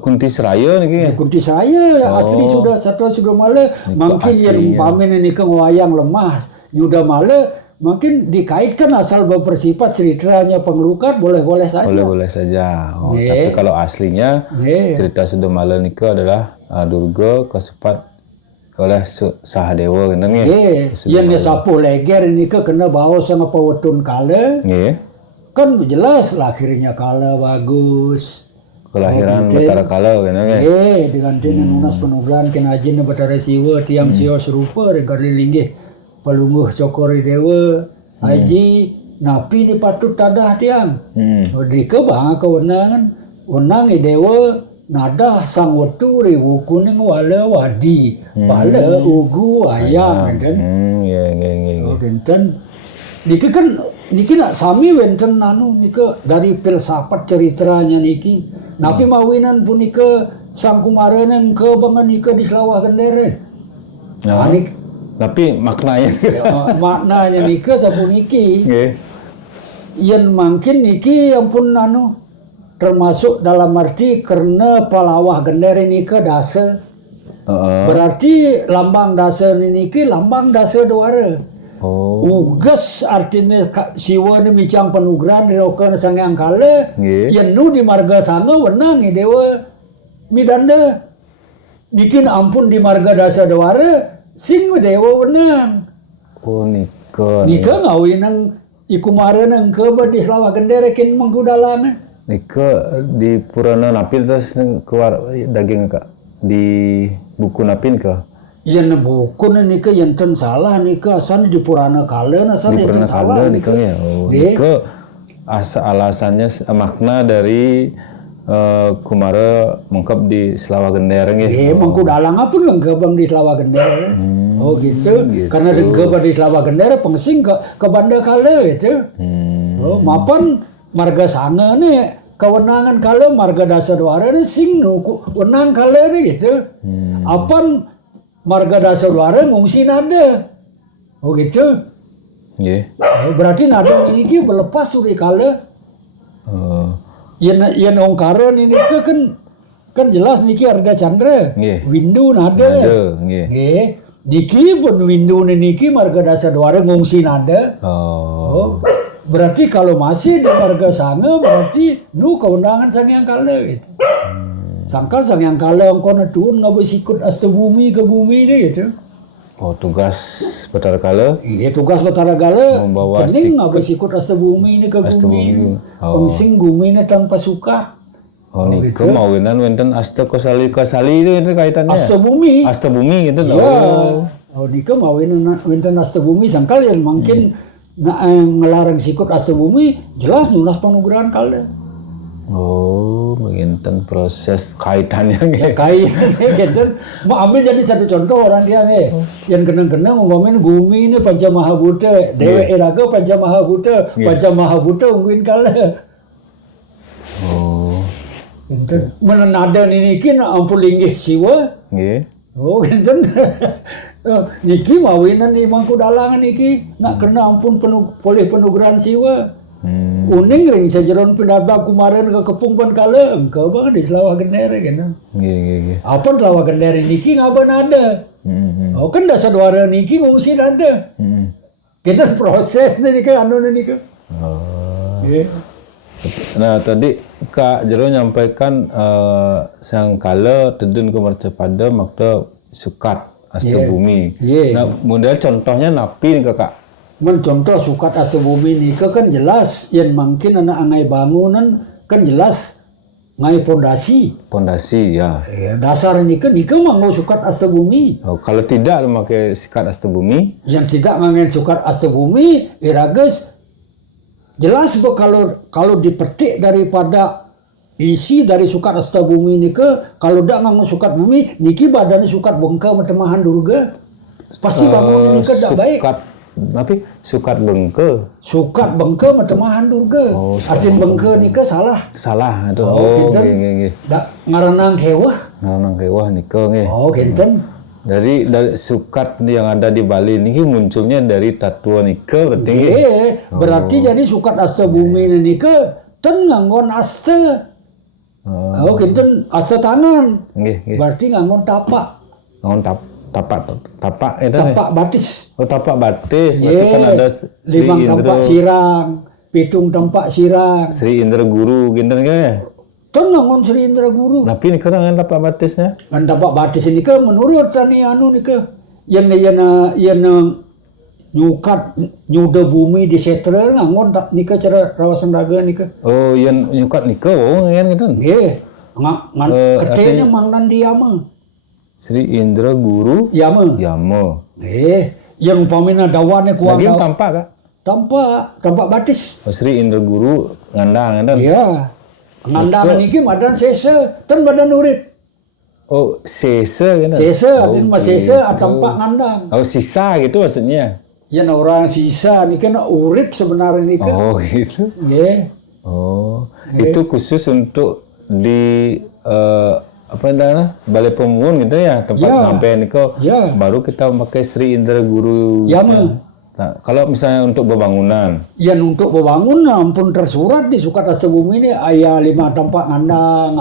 Kunti Seraya nih. Kunti saya asli sudah malam mungkin yang pamen ini ke wayang lemah sudah malam mungkin dikaitkan asal bersifat ceritanya pengelukat boleh saja. Boleh saja. Oh, tapi kalau aslinya cerita sudah malam itu adalah Durga kesupat oleh Sahadewa genten nggih. Nggih, yen sapuh leger nika kena bawa sama pawetun kala. Nggih. Kan jelas lahirnya kala bagus. Kelahiran Betara Kala genten nggih. Nggih, diganti nunas penugaran kenajin Betara Siwa tiang sio serupa regari linggih palungguh cokori dewa haji napi ni patut tadah tiang. Dika bang kewenangan wenang dewa nadah sang wetu riwu kuning wala wadi bala ugu ayam kan. Nggih. Genten niki kan niki nak sami wenten anu nika dari filsafat ceritanya niki napi mawinan punika sang kumaranen ke bangen nika di Selawah Gendere. Nah, tapi maknanya maknanya nika sapuniki nggih. yen mangkin niki ampun anu termasuk dalam arti karena Palawah Gendere nika dasa. Berarti lambang dasa niki lambang dasa dwara. Ugas artinya siwa ni micang penugaran dilakukan sang yang kala yen nu di marga sana wenang dewa midanda bikin ampun di marga dasa dwara sing dewa wenang. Nika ngawinan iku mareunang ke di Selawah Gendere kin mangkudalan. Nika di Purana Napin terus keluar daging Kak di buku Napin ke? Yen buku nika enten salah nika asan di Purana Kala asan enten salah nika. Ya. Nika alasannya makna dari Kumara mengkep di Selawah Gendere nggih. Mangkudalang pun ngebang di Selawah Gendere. Gitu. Karena ngebang di Selawah Gendere pengsing ke Banda Kala itu. Mapan marga sana nih kewenangan kala marga dasa dwara nih sing nu wenang kala nih gitu. Apan marga dasa dwara ngungsi nada. Gitu. Nggih. Berarti nada ini ki berlepas suri kala. Yen ongkaran ini kan jelas niki Arda Chandra. Windu nada. Nggih. Niki pun windu niki marga dasa dwara ngungsi nada. Berarti kalau masih di marga sana berarti nu keundangan sang yang kala gitu. Sangka sang yang kala engkau netun ngabis sikut asta bumi ke bumi deh gitu. Tugas Betara Kala. Iya tugas Betara Kala. Cening ngabis sikut asta bumi ini ke bumi. Pengsing bumi ini tanpa suka. Nika mawinan wenten asta kosali itu kaitannya. Asta bumi gitu. Iya. Nika mawinan wenten asta bumi sangkal yang mungkin ngelarang sikut asta bumi jelas nunas penugaran kala. Begenten proses kaitannya nggih. Kaitannya mau ambil jadi satu contoh orang dia yang kenang-kenang umpamin bumi ini Panca Mahabuddha, Dewa Iraga Panca Mahabuddha, Panca Mahabuddha ungguin kala. Itu menada niki ampun linggih siwa. Nggih. Gitu. Niki mawinan di Mangkudalangan niki nak kena ampun poleh penugaran siwa. Uning ring sajeron pindah kumaran ke Kepung pan kala engkau bang di Selawah Gendere gitu. Nggih. Apa Selawah Gendere niki ngaban ada. Kan dasar dwara niki ngungsi ada. Kita proses niki anu niki. Nah tadi Kak Jero nyampaikan sang kala tedun ke mercepada makna sukat asta bumi. Nah model contohnya napi nih Kak. Mencontoh sukat asta bumi nika kan jelas yang mungkin anak angai bangunan kan jelas ngai pondasi ya. Dasar nika manggo sukat asta bumi. Kalau tidak memakai sukat asta bumi, yang tidak ngangen sukat asta bumi irages jelas kalau dipetik daripada isi dari sukat asta bumi nika kalau dak nganggo sukat bumi niki badannya sukat bengke metemahan durga pasti bangunan nika dak baik. Tapi sukat bengke metemahan durga. Artin bengke nika salah itu. Nggih. Dak ngaranang kewah nika nggih. Kinten. Dari sukat yang ada di Bali niki munculnya dari tatua nika berarti. Berarti jadi sukat asta bumi nika ten nganggon asta. Kinten asta tangan. Nggih. Berarti nganggon tapak. Tapak itu tapak batis. Tapak batis. Berarti kan ada Sri Limang Indra tampak sirang, pitung tampak sirang. Sri Indra Guru gitu kan. Tenangon Sri Indra Guru. Tapi nika dengan dapat batisnya. Kan dapat batis ini ke menurut tani anu nih ke yang nyukat nyuda bumi di setra ngangon tak nika cara rawasan daga nika. Oh, yang nyukat nika kan gitu. Nggih. Ketenya mangnan dia mah. Sri Indra Guru Yama. Yang umpamina dawane kuang lagi tampak kah? Tampak batis. Oh, Sri Indra Guru ngandang. Iya. Ngandangan iki madan sese, ten badan urip. Oh, sese kan? Sese, adin mah sese tampak ngandang. Oh, sisa gitu maksudnya. Ya orang sisa nih kan urip sebenarnya nih kan. Oh, gitu. Nggih. Oh, itu khusus untuk di apa namanya Balai Pemungun gitu ya, tempat sampai niko. Ya. Baru kita pakai Sri Indra Guru. Ya mah. Nah, kalau misalnya untuk bangunan. Ya untuk bangunan ampun tersurat di Sukat Astebumi ini ayah 5 tampak ngandang.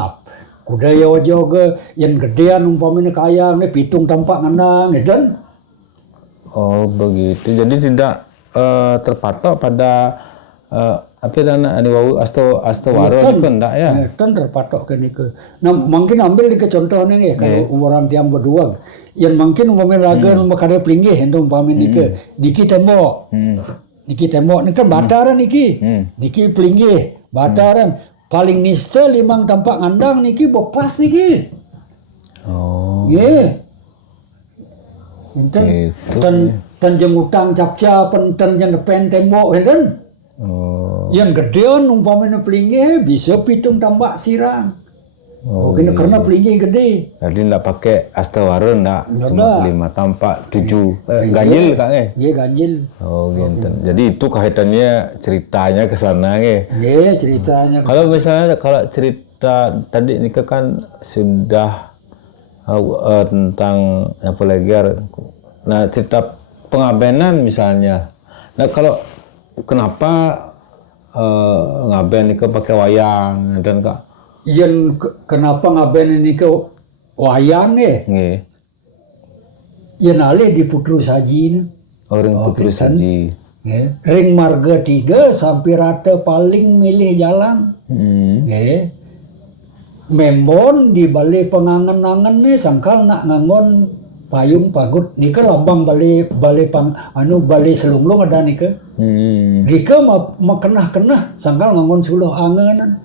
Kudaya juga yang gedean umpamanya kaya nih pitung tampak ngandang gitu. Oh begitu, jadi tidak terpatok pada apa dana aniwau asto waro itu enggak ya? Kan terpatok kan itu. Nah mungkin ambil ke contohnya nih kalau orang tiang berdua, yang mungkin umpamanya laga makanya pelinggih itu umpamanya niki tembok, niki tembok ini kan bataran niki pelinggih bataran paling nista 5 tampak ngandang niki bopas niki. Oh. Yeah. Ten jengutang capca ten jenepen tembok enten. Oh. Yang gedean umpamanya pelinggih bisa pitung tambak sirang. Oh, karena pelinggih gede. Jadi enggak pakai astawara enggak, cuma 5 tampak 7 ganjil Kak Iya ganjil. Oh gitu. Jadi itu kaitannya ceritanya ke sana Iya ceritanya. Kalau misalnya cerita tadi ini kan sudah tentang apa lagi? Nah cerita pengabenan misalnya. Nah kalau kenapa ngaben itu pakai wayang dan Kak? Yang kenapa ngaben ini ke wayang Nggih. Yang alih di Putru Saji. Orang Putru Saji. Ring marga 3 sampai rata paling milih jalan. Membon di balai pengangen-angen nih sangkal nak ngangon payung pagut nika lambang balai selunglung ada nika. Dika makenah sangkal ngangon suluh angenan.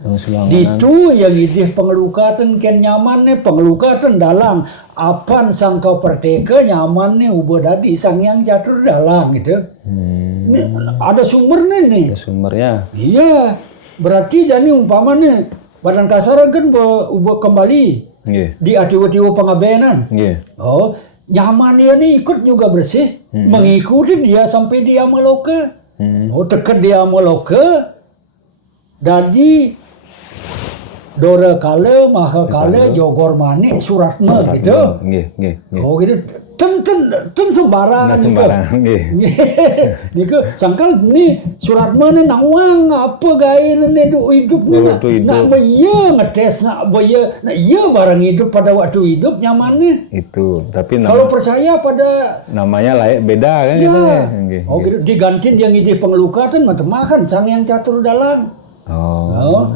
Ditu yang idih pengelukatan ken nyaman nih pengelukatan dalang apan sangkau perteka nyaman nih ubah dadi sang yang catur dalang gitu. Ini ada sumbernya nih. Ada sumbernya. Iya. Berarti jadi umpamanya badan kasaran kan ubah kembali di atiwa-tiwa pengabenan. Oh, nyaman dia nih ikut juga bersih, mengikuti dia sampai dia meloke. Oh, dekat dia meloke. Jadi Dora kale, maha kale, jogor manik, suratna gitu. Oh gitu. Ten sembarangan niku sangkal ni surat mana nawang apa gaya ni hidup nak bayar ngetes nak bayar nak iya barang hidup pada waktu hidup nyamannya itu tapi kalau percaya pada namanya layak beda kan ya. Oh gitu digantiin yang ide pengelukatan macam sang yang catur dalang.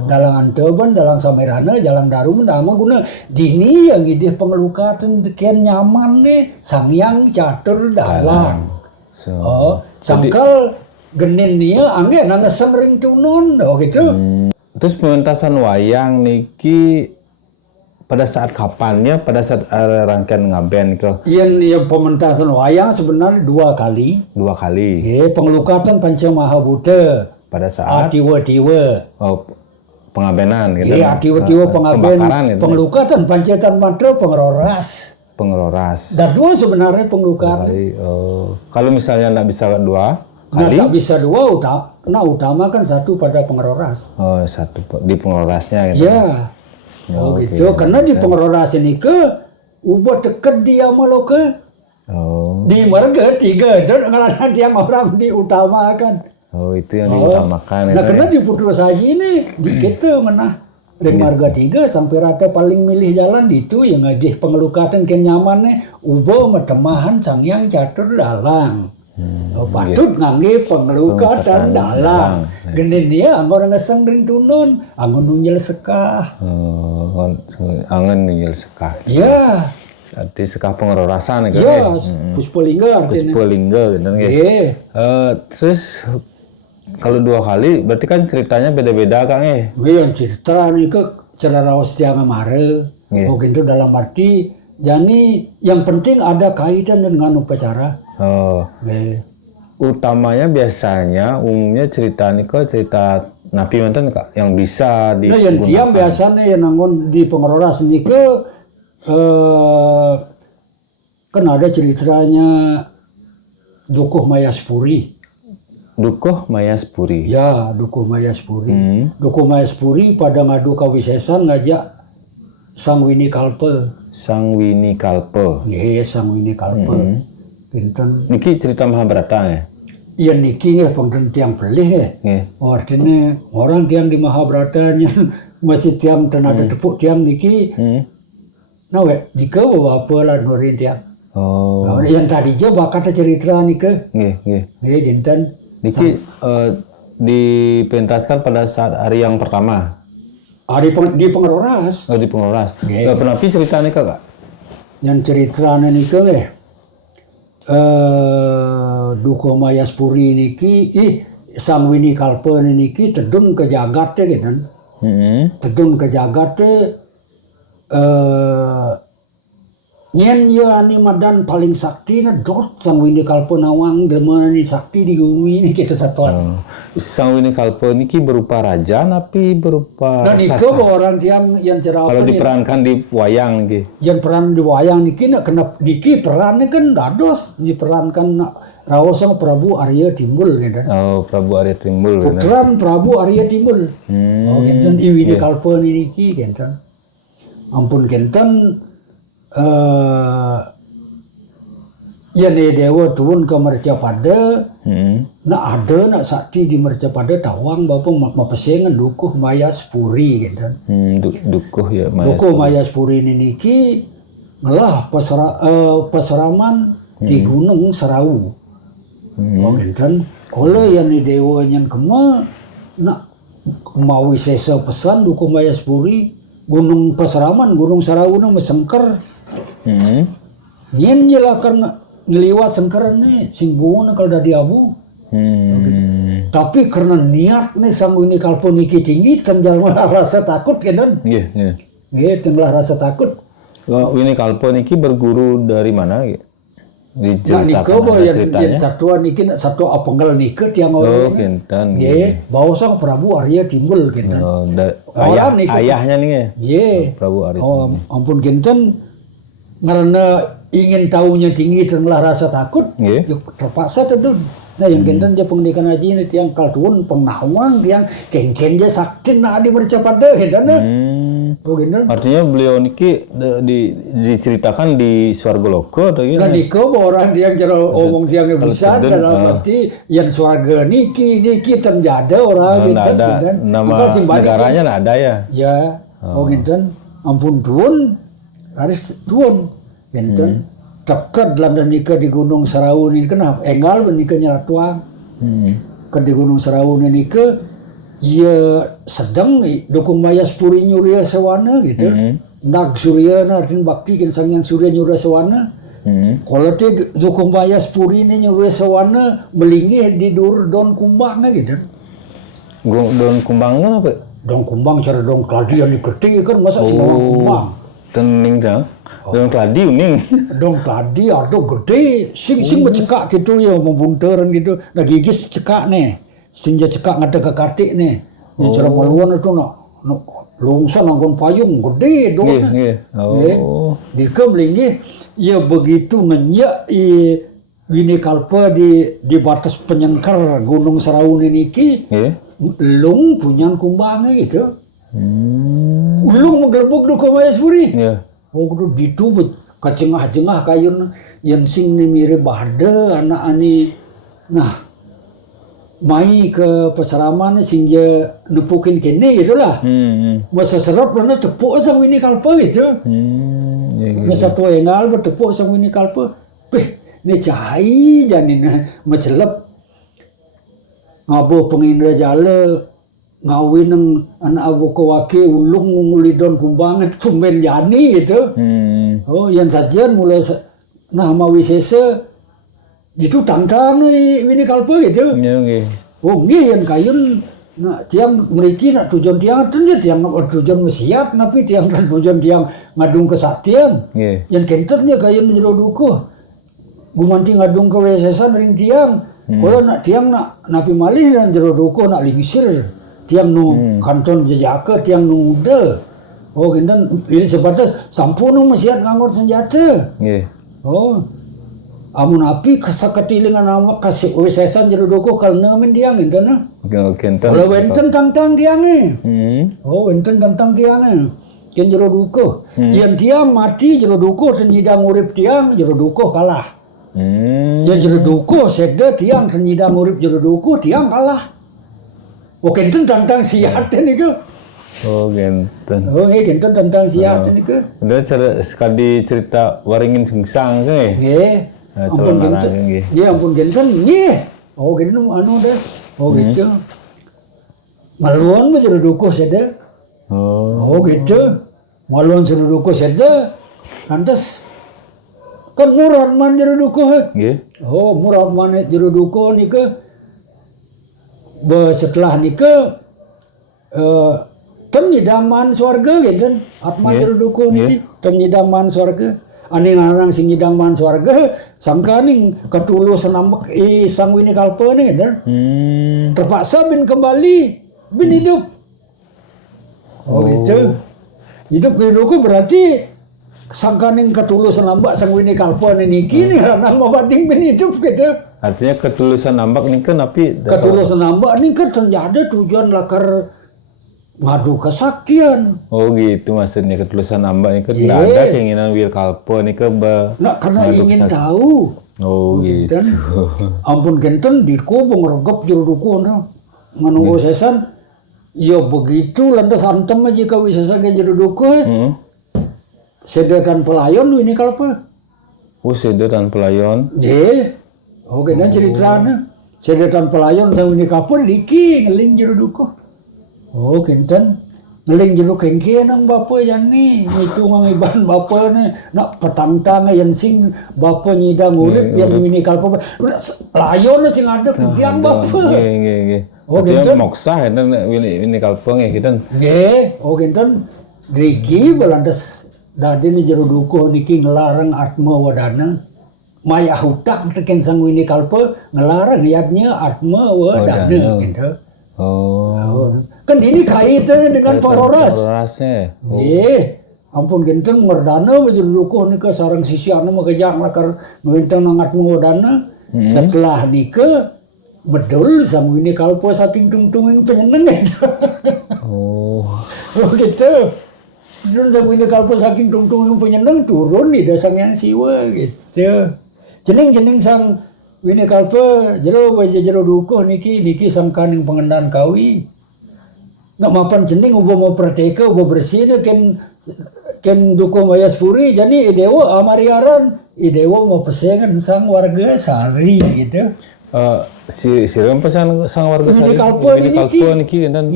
Dalang Antoban, dalang Samerana, jalan Darum, nama guna dini yang ide pengelukatan sekian nyaman nih, sang yang catur dalang. Sangkal genin nia angin nana sering tunun, gitu. Terus pementasan wayang niki pada saat kapannya? Pada saat rangkaian ngaben ke? Yang pementasan wayang sebenarnya 2 kali. 2 kali. Pengelukatan Panca Mahabuddha. Pada saat Atiwa-tiwa. Pengabenan gitu. Iya, atiwa-tiwa pengabenan. Gitu. Pengelukatan Pancetan Mantra pengeroras. Dan 2 sebenarnya pengelukatan. Kalau misalnya enggak bisa 2 kali. Enggak bisa 2 utama kan 1 pada pengeroras. 1 di pengerorasnya gitu. Iya. Gitu. Karena di pengeroras ini ubah deket dia maloke. Di marga 3 dan karena dia orang diutamakan. Itu yang diutamakan. Nah, karena di Putru Saji ini di kita menah dari marga 3 sampai rata paling milih jalan itu yang ngadih pengelukatan ken nyaman nih ubah metemahan sang yang catur dalang. Patut ngangge pengelukatan dalang. Gini dia anggon ngeseng ring tunun, anggon nunjel sekah. Angen nunjel sekah. Ya. Arti sekah pengerorasan kan? Ya, Puspalingga artinya. Puspalingga gitu kan. Terus kalau 2 kali berarti kan ceritanya beda-beda Kang ya? Yang cerita nih ke cara raos tiang amare. Gitu dalam arti jadi yang penting ada kaitan dengan upacara. Utamanya biasanya umumnya cerita niko cerita napi mantan Kak yang bisa digunakan. Nah yang tiang biasanya yang nanggon di pengeroras niko kan ada ceritanya Dukuh Mayaspuri. Dukuh Mayaspuri. Ya, Dukuh Mayaspuri. Dukuh Mayaspuri pada ngadu kawisesan ngajak Sang Wini Kalpe. Sang Wini Kalpe. Iya, Sang Wini Kalpe. Pinten. Niki cerita Mahabharata ya? Iya niki ya pengten tiang pelih ya. Artinya orang tiang di Mahabharata masih tiang tenaga tepuk tiang niki. Nah dika bawa apa lah nurin tiang. Yang tadi aja bakat cerita nika. Iya jinten. Niki dipentaskan pada saat hari yang pertama. Di pengeroras. Di pengeroras. Kenapa cerita nika Kak? Yang ceritanya nika Dukuh Mayaspuri niki Sang Wini Kalpe niki tedun ke jagate gitu. Tedun ke jagate nyen ye ani madan paling sakti na dot Sang Wini Kalpe nawang demani sakti di bumi ini kita satuan. Sang Wini Kalpe niki berupa raja tapi berupa dan itu orang yang cerah kalau diperankan di wayang niki. Yang peran di wayang niki nak kena niki perannya kan dados diperankan raos sama Prabu Arya Timbul gitu. Prabu Arya Timbul. Puteran Prabu Arya Timbul. Gitu i Wini Kalpe niki gitu. Ampun genten ya ne dewa turun ke Mercapada. Nah ada nak sakti di Mercapada tawang bapak mapesengan Dukuh Mayaspuri gitu. Dukuh ya Mayaspuri. Dukuh Mayaspuri niki ngelah peseraman di Gunung Serau. Gitu. Kalau yang ne dewa yang kema nak mau sesa pesan Dukuh Mayaspuri Gunung Peseraman Gunung Serau na mesengker. Nyen jela karena ngeliwat sengkeran nih sing buana kalau dari abu. Tapi karena niat nih Sang Wini Kalpe niki tinggi tenjalma rasa takut kan? Iya, tengalah rasa takut. Wini Kalpe niki berguru dari mana? Nah niko yang satuan niki satu apenggal niki tiang orang. Kintan. Iya, bawa sang Prabu Arya Timbul kintan. Ayahnya nih ya. Iya. Prabu Arya. Ampun kintan karena ingin tahunya tinggi tengalah rasa takut. Terpaksa tedun. Nah yang kintan dia pendidikan haji ini tiang kaltuun pengnawang tiang kengken dia sakti nah di Mercapada kintan. Artinya beliau niki diceritakan di Swargaloka atau gimana? Nah niko orang yang cara omong tiang besar dalam arti yang swarga niki terjadi orang gitu kan. Nama negaranya ada ya? Ya, gitu. Ampun tuun, harus tuun, gitu. Dekat dalam nikah di Gunung Serau ini kenapa? Enggal nikahnya tuang. Kan di Gunung Serau ini nikah. Ia sedang Dukuh Mayaspuri nyuria sewana gitu. Nag surya artinya bakti kan sang yang surya nyuria sewana. Kalau te Dukuh Mayaspuri ini nyuria sewana melingih di dur don kumbangnya gitu. Don kumbangnya apa? Don kumbang cara don kladi yang diketik kan masa sinawang kumbang. Tening dah. Don kladi uning. Don kladi atau gede sing bercekak gitu ya membunteran gitu. Nah gigis cekak nih. Sinja cekak ngada ke katik nih. Yang cara maluan itu nak lungsa nanggon payung gede dong. Dika melingih ya begitu ngenyak Wini Kalpe di batas penyengker Gunung Serau niki. Lung punya kumbangnya gitu. Ulung menggelebuk Dukuh Mayaspuri. Oh kudu ditubut kacengah-jengah kayun yang sing ni mirip bada anak ani. Nah mai ke peseraman sinja nepukin kene gitu lah. Masa serap mana tepuk Sang Wini Kalpe gitu. Masa tua engal bertepuk Sang Wini Kalpe. Ni cai janina macelep. Ngabo pengindra jale ngawin ng anak abu kawake ulung ngulidon kumbangan tumben jani gitu. Oh yang sajian mulai nama wisesa itu tantang ni wini kalpa gitu. Oh nggih yang kayun nak tiang meriki nak tujuan tiang tenja tiang nak tujuan mesiat napi tiang tujuan tiang ngadung kesaktian. Yang kenternya kayun jero dukuh. Gumanti ngadung ke wesesan ring tiang. Kalau nak tiang nak napi malih dan jero dukuh nak ligisir. Tiang nu kanton jejaka tiang nu uda. Oh kinten ini sebatas sampun mesiat nganggur senjata. Oh. Amun api kasakatilingan nama kasih wesesan jero dukuh kalna men tiang kinten. Kalau wenten tantang tiang Oh wenten tantang tiang ken jero dukuh. Yen tiang mati jero dukuh tenyidang urip tiang jero dukuh kalah. Yang jero dukuh seda tiang tenyidang urip jero dukuh tiang kalah. Oh kenten tantang siat niku. Oh genten. Oh kenten tantang siat niku. Udah sekali cerita waringin sungsang ke. Nggih. Ampun genten. Nggih ampun genten nggih. Oh genten anu deh. Oh gitu. Maluan mah jero dukuh seda. Oh gitu. Maluan jero dukuh seda. Lantas kan murad man jero dukuh. Oh murad man jero dukuh niku. Setelah niku tenyidang man swarga gitu. Atma jero dukuh niki tenyidang man swarga. Ani ngarang sing nyidang man swarga sangkaning ketulus nambek sang wini kalpa ni gitu. Terpaksa bin kembali bin hidup. Oh gitu. Hidup di dukuh berarti sangkaning ketulusan nambak sang wini kalpa niki nih karena mabading bin hidup gitu. Artinya ketulusan nambak nih kan tapi ketulusan nambak nih kan ternyata tujuan lakar ngadu kesaktian. Oh gitu maksudnya ketulusan nambak nih kan tidak ada keinginan wir kalpa nih ke nah karena ingin tahu. Oh gitu. Dan, ampun genten diku bengregep jero dukuh nganu wesesan. Ya begitu lantas antem aja ka wesesan ke jero dukuh. Sedetan pelayon ini kalpa. Oh sedetan pelayon. Nggih. Oh kena ceritana. Sedetan pelayon sang ini kapur diki ngeling jero dukuh. Oh kinten ngeling jero kengke nang bapa jani. Itu ngangiban bapa ne nak petantang yang sing bapa nyidang urip yang ini kalpa. Pelayon sing ngadeg diang bapa. Nggih. Oh kinten moksa enten ini kalpa nggih kinten. Nggih. Oh kinten diki belantas dadi ni jero dukuh niki ngelarang atma wadana maya hutak teken sang wini kalpa ngelarang yadnya atma wadana gitu. Oh. Kan ini kaitannya dengan paroras. Parorasnya. Ampun genteng merdana jero dukuh nika sareng sisiana mah kejang lakar ngenteng nang atma wadana. Setelah nika medul sang wini kalpa saking tungtunging penyeneng. Oh gitu. Dun sang wini kalpa saking tungtung penyeneng turun di dasang yang siwa gitu. Jeneng sang wini kalpa jero dukuh niki sang kaning pengendaan kawi. Nak mapan jeneng ubo mau prateka ubo bersih ken dukuh maya spuri jadi idewa amariaran idewa mau pesengan sang warga sari gitu. Siram pesan sang warga sari. Wini kalpa niki dan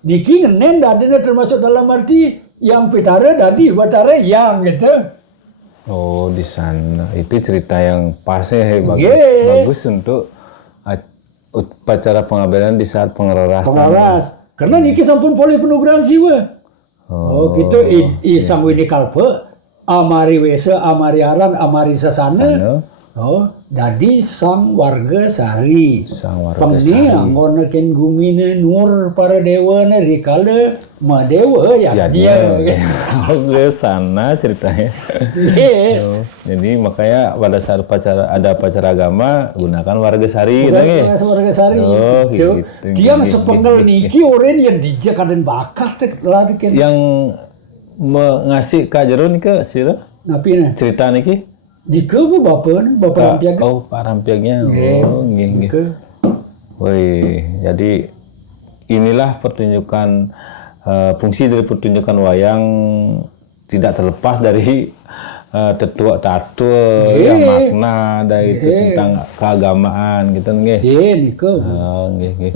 niki ngenen dadine termasuk dalam arti yang pitara dadi batara yang gitu. Oh di sana itu cerita yang pasnya bagus untuk upacara pengabdian di saat pengerorasan. Pengeras. Karena niki sampun poli penugrahan siwa. Oh gitu sang wini kalpa amari wesa amari aran amari sasana. Oh, dadi sang warga sari. Sang warga Pengni anggona ken gumine nur para dewa na rikala ma dewa ya dia. Ke sana ceritanya. Jadi makanya pada saat ada acara agama gunakan warga sari gitu. Warga sari. Oh, gitu. Dia sepenggal niki oren yang dijak kaden bakat lagi ken. Yang ngasih kajero nih ke sira. Napina? Cerita niki. Dika bapak rampiak. Oh, Pak Rampiaknya. Oh, nggih. Woi, jadi inilah fungsi dari pertunjukan wayang tidak terlepas dari tetua tatua ya makna dari itu tentang keagamaan gitu nggih. Niko. Nggih.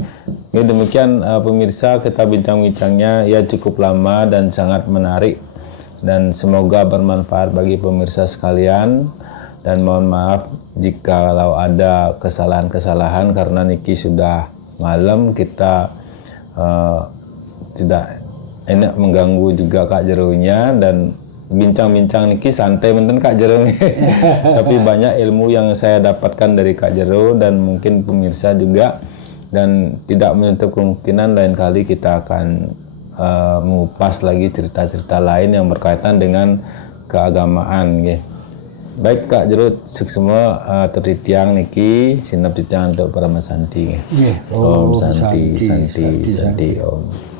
Demikian pemirsa, kita bincang-bincangnya ya cukup lama dan sangat menarik dan semoga bermanfaat bagi pemirsa sekalian, dan mohon maaf jika kalau ada kesalahan-kesalahan karena niki sudah malam, kita tidak enak mengganggu juga Kak Jeronya, dan bincang-bincang niki santai menten Kak Jero. Tapi banyak ilmu yang saya dapatkan dari Kak Jero dan mungkin pemirsa juga, dan tidak menutup kemungkinan lain kali kita akan mengupas lagi cerita-cerita lain yang berkaitan dengan keagamaan nggih. Baik Kak Jero, semua tertitiang niki sinap titiang untuk para masanti. Nggih. Om Santi Om.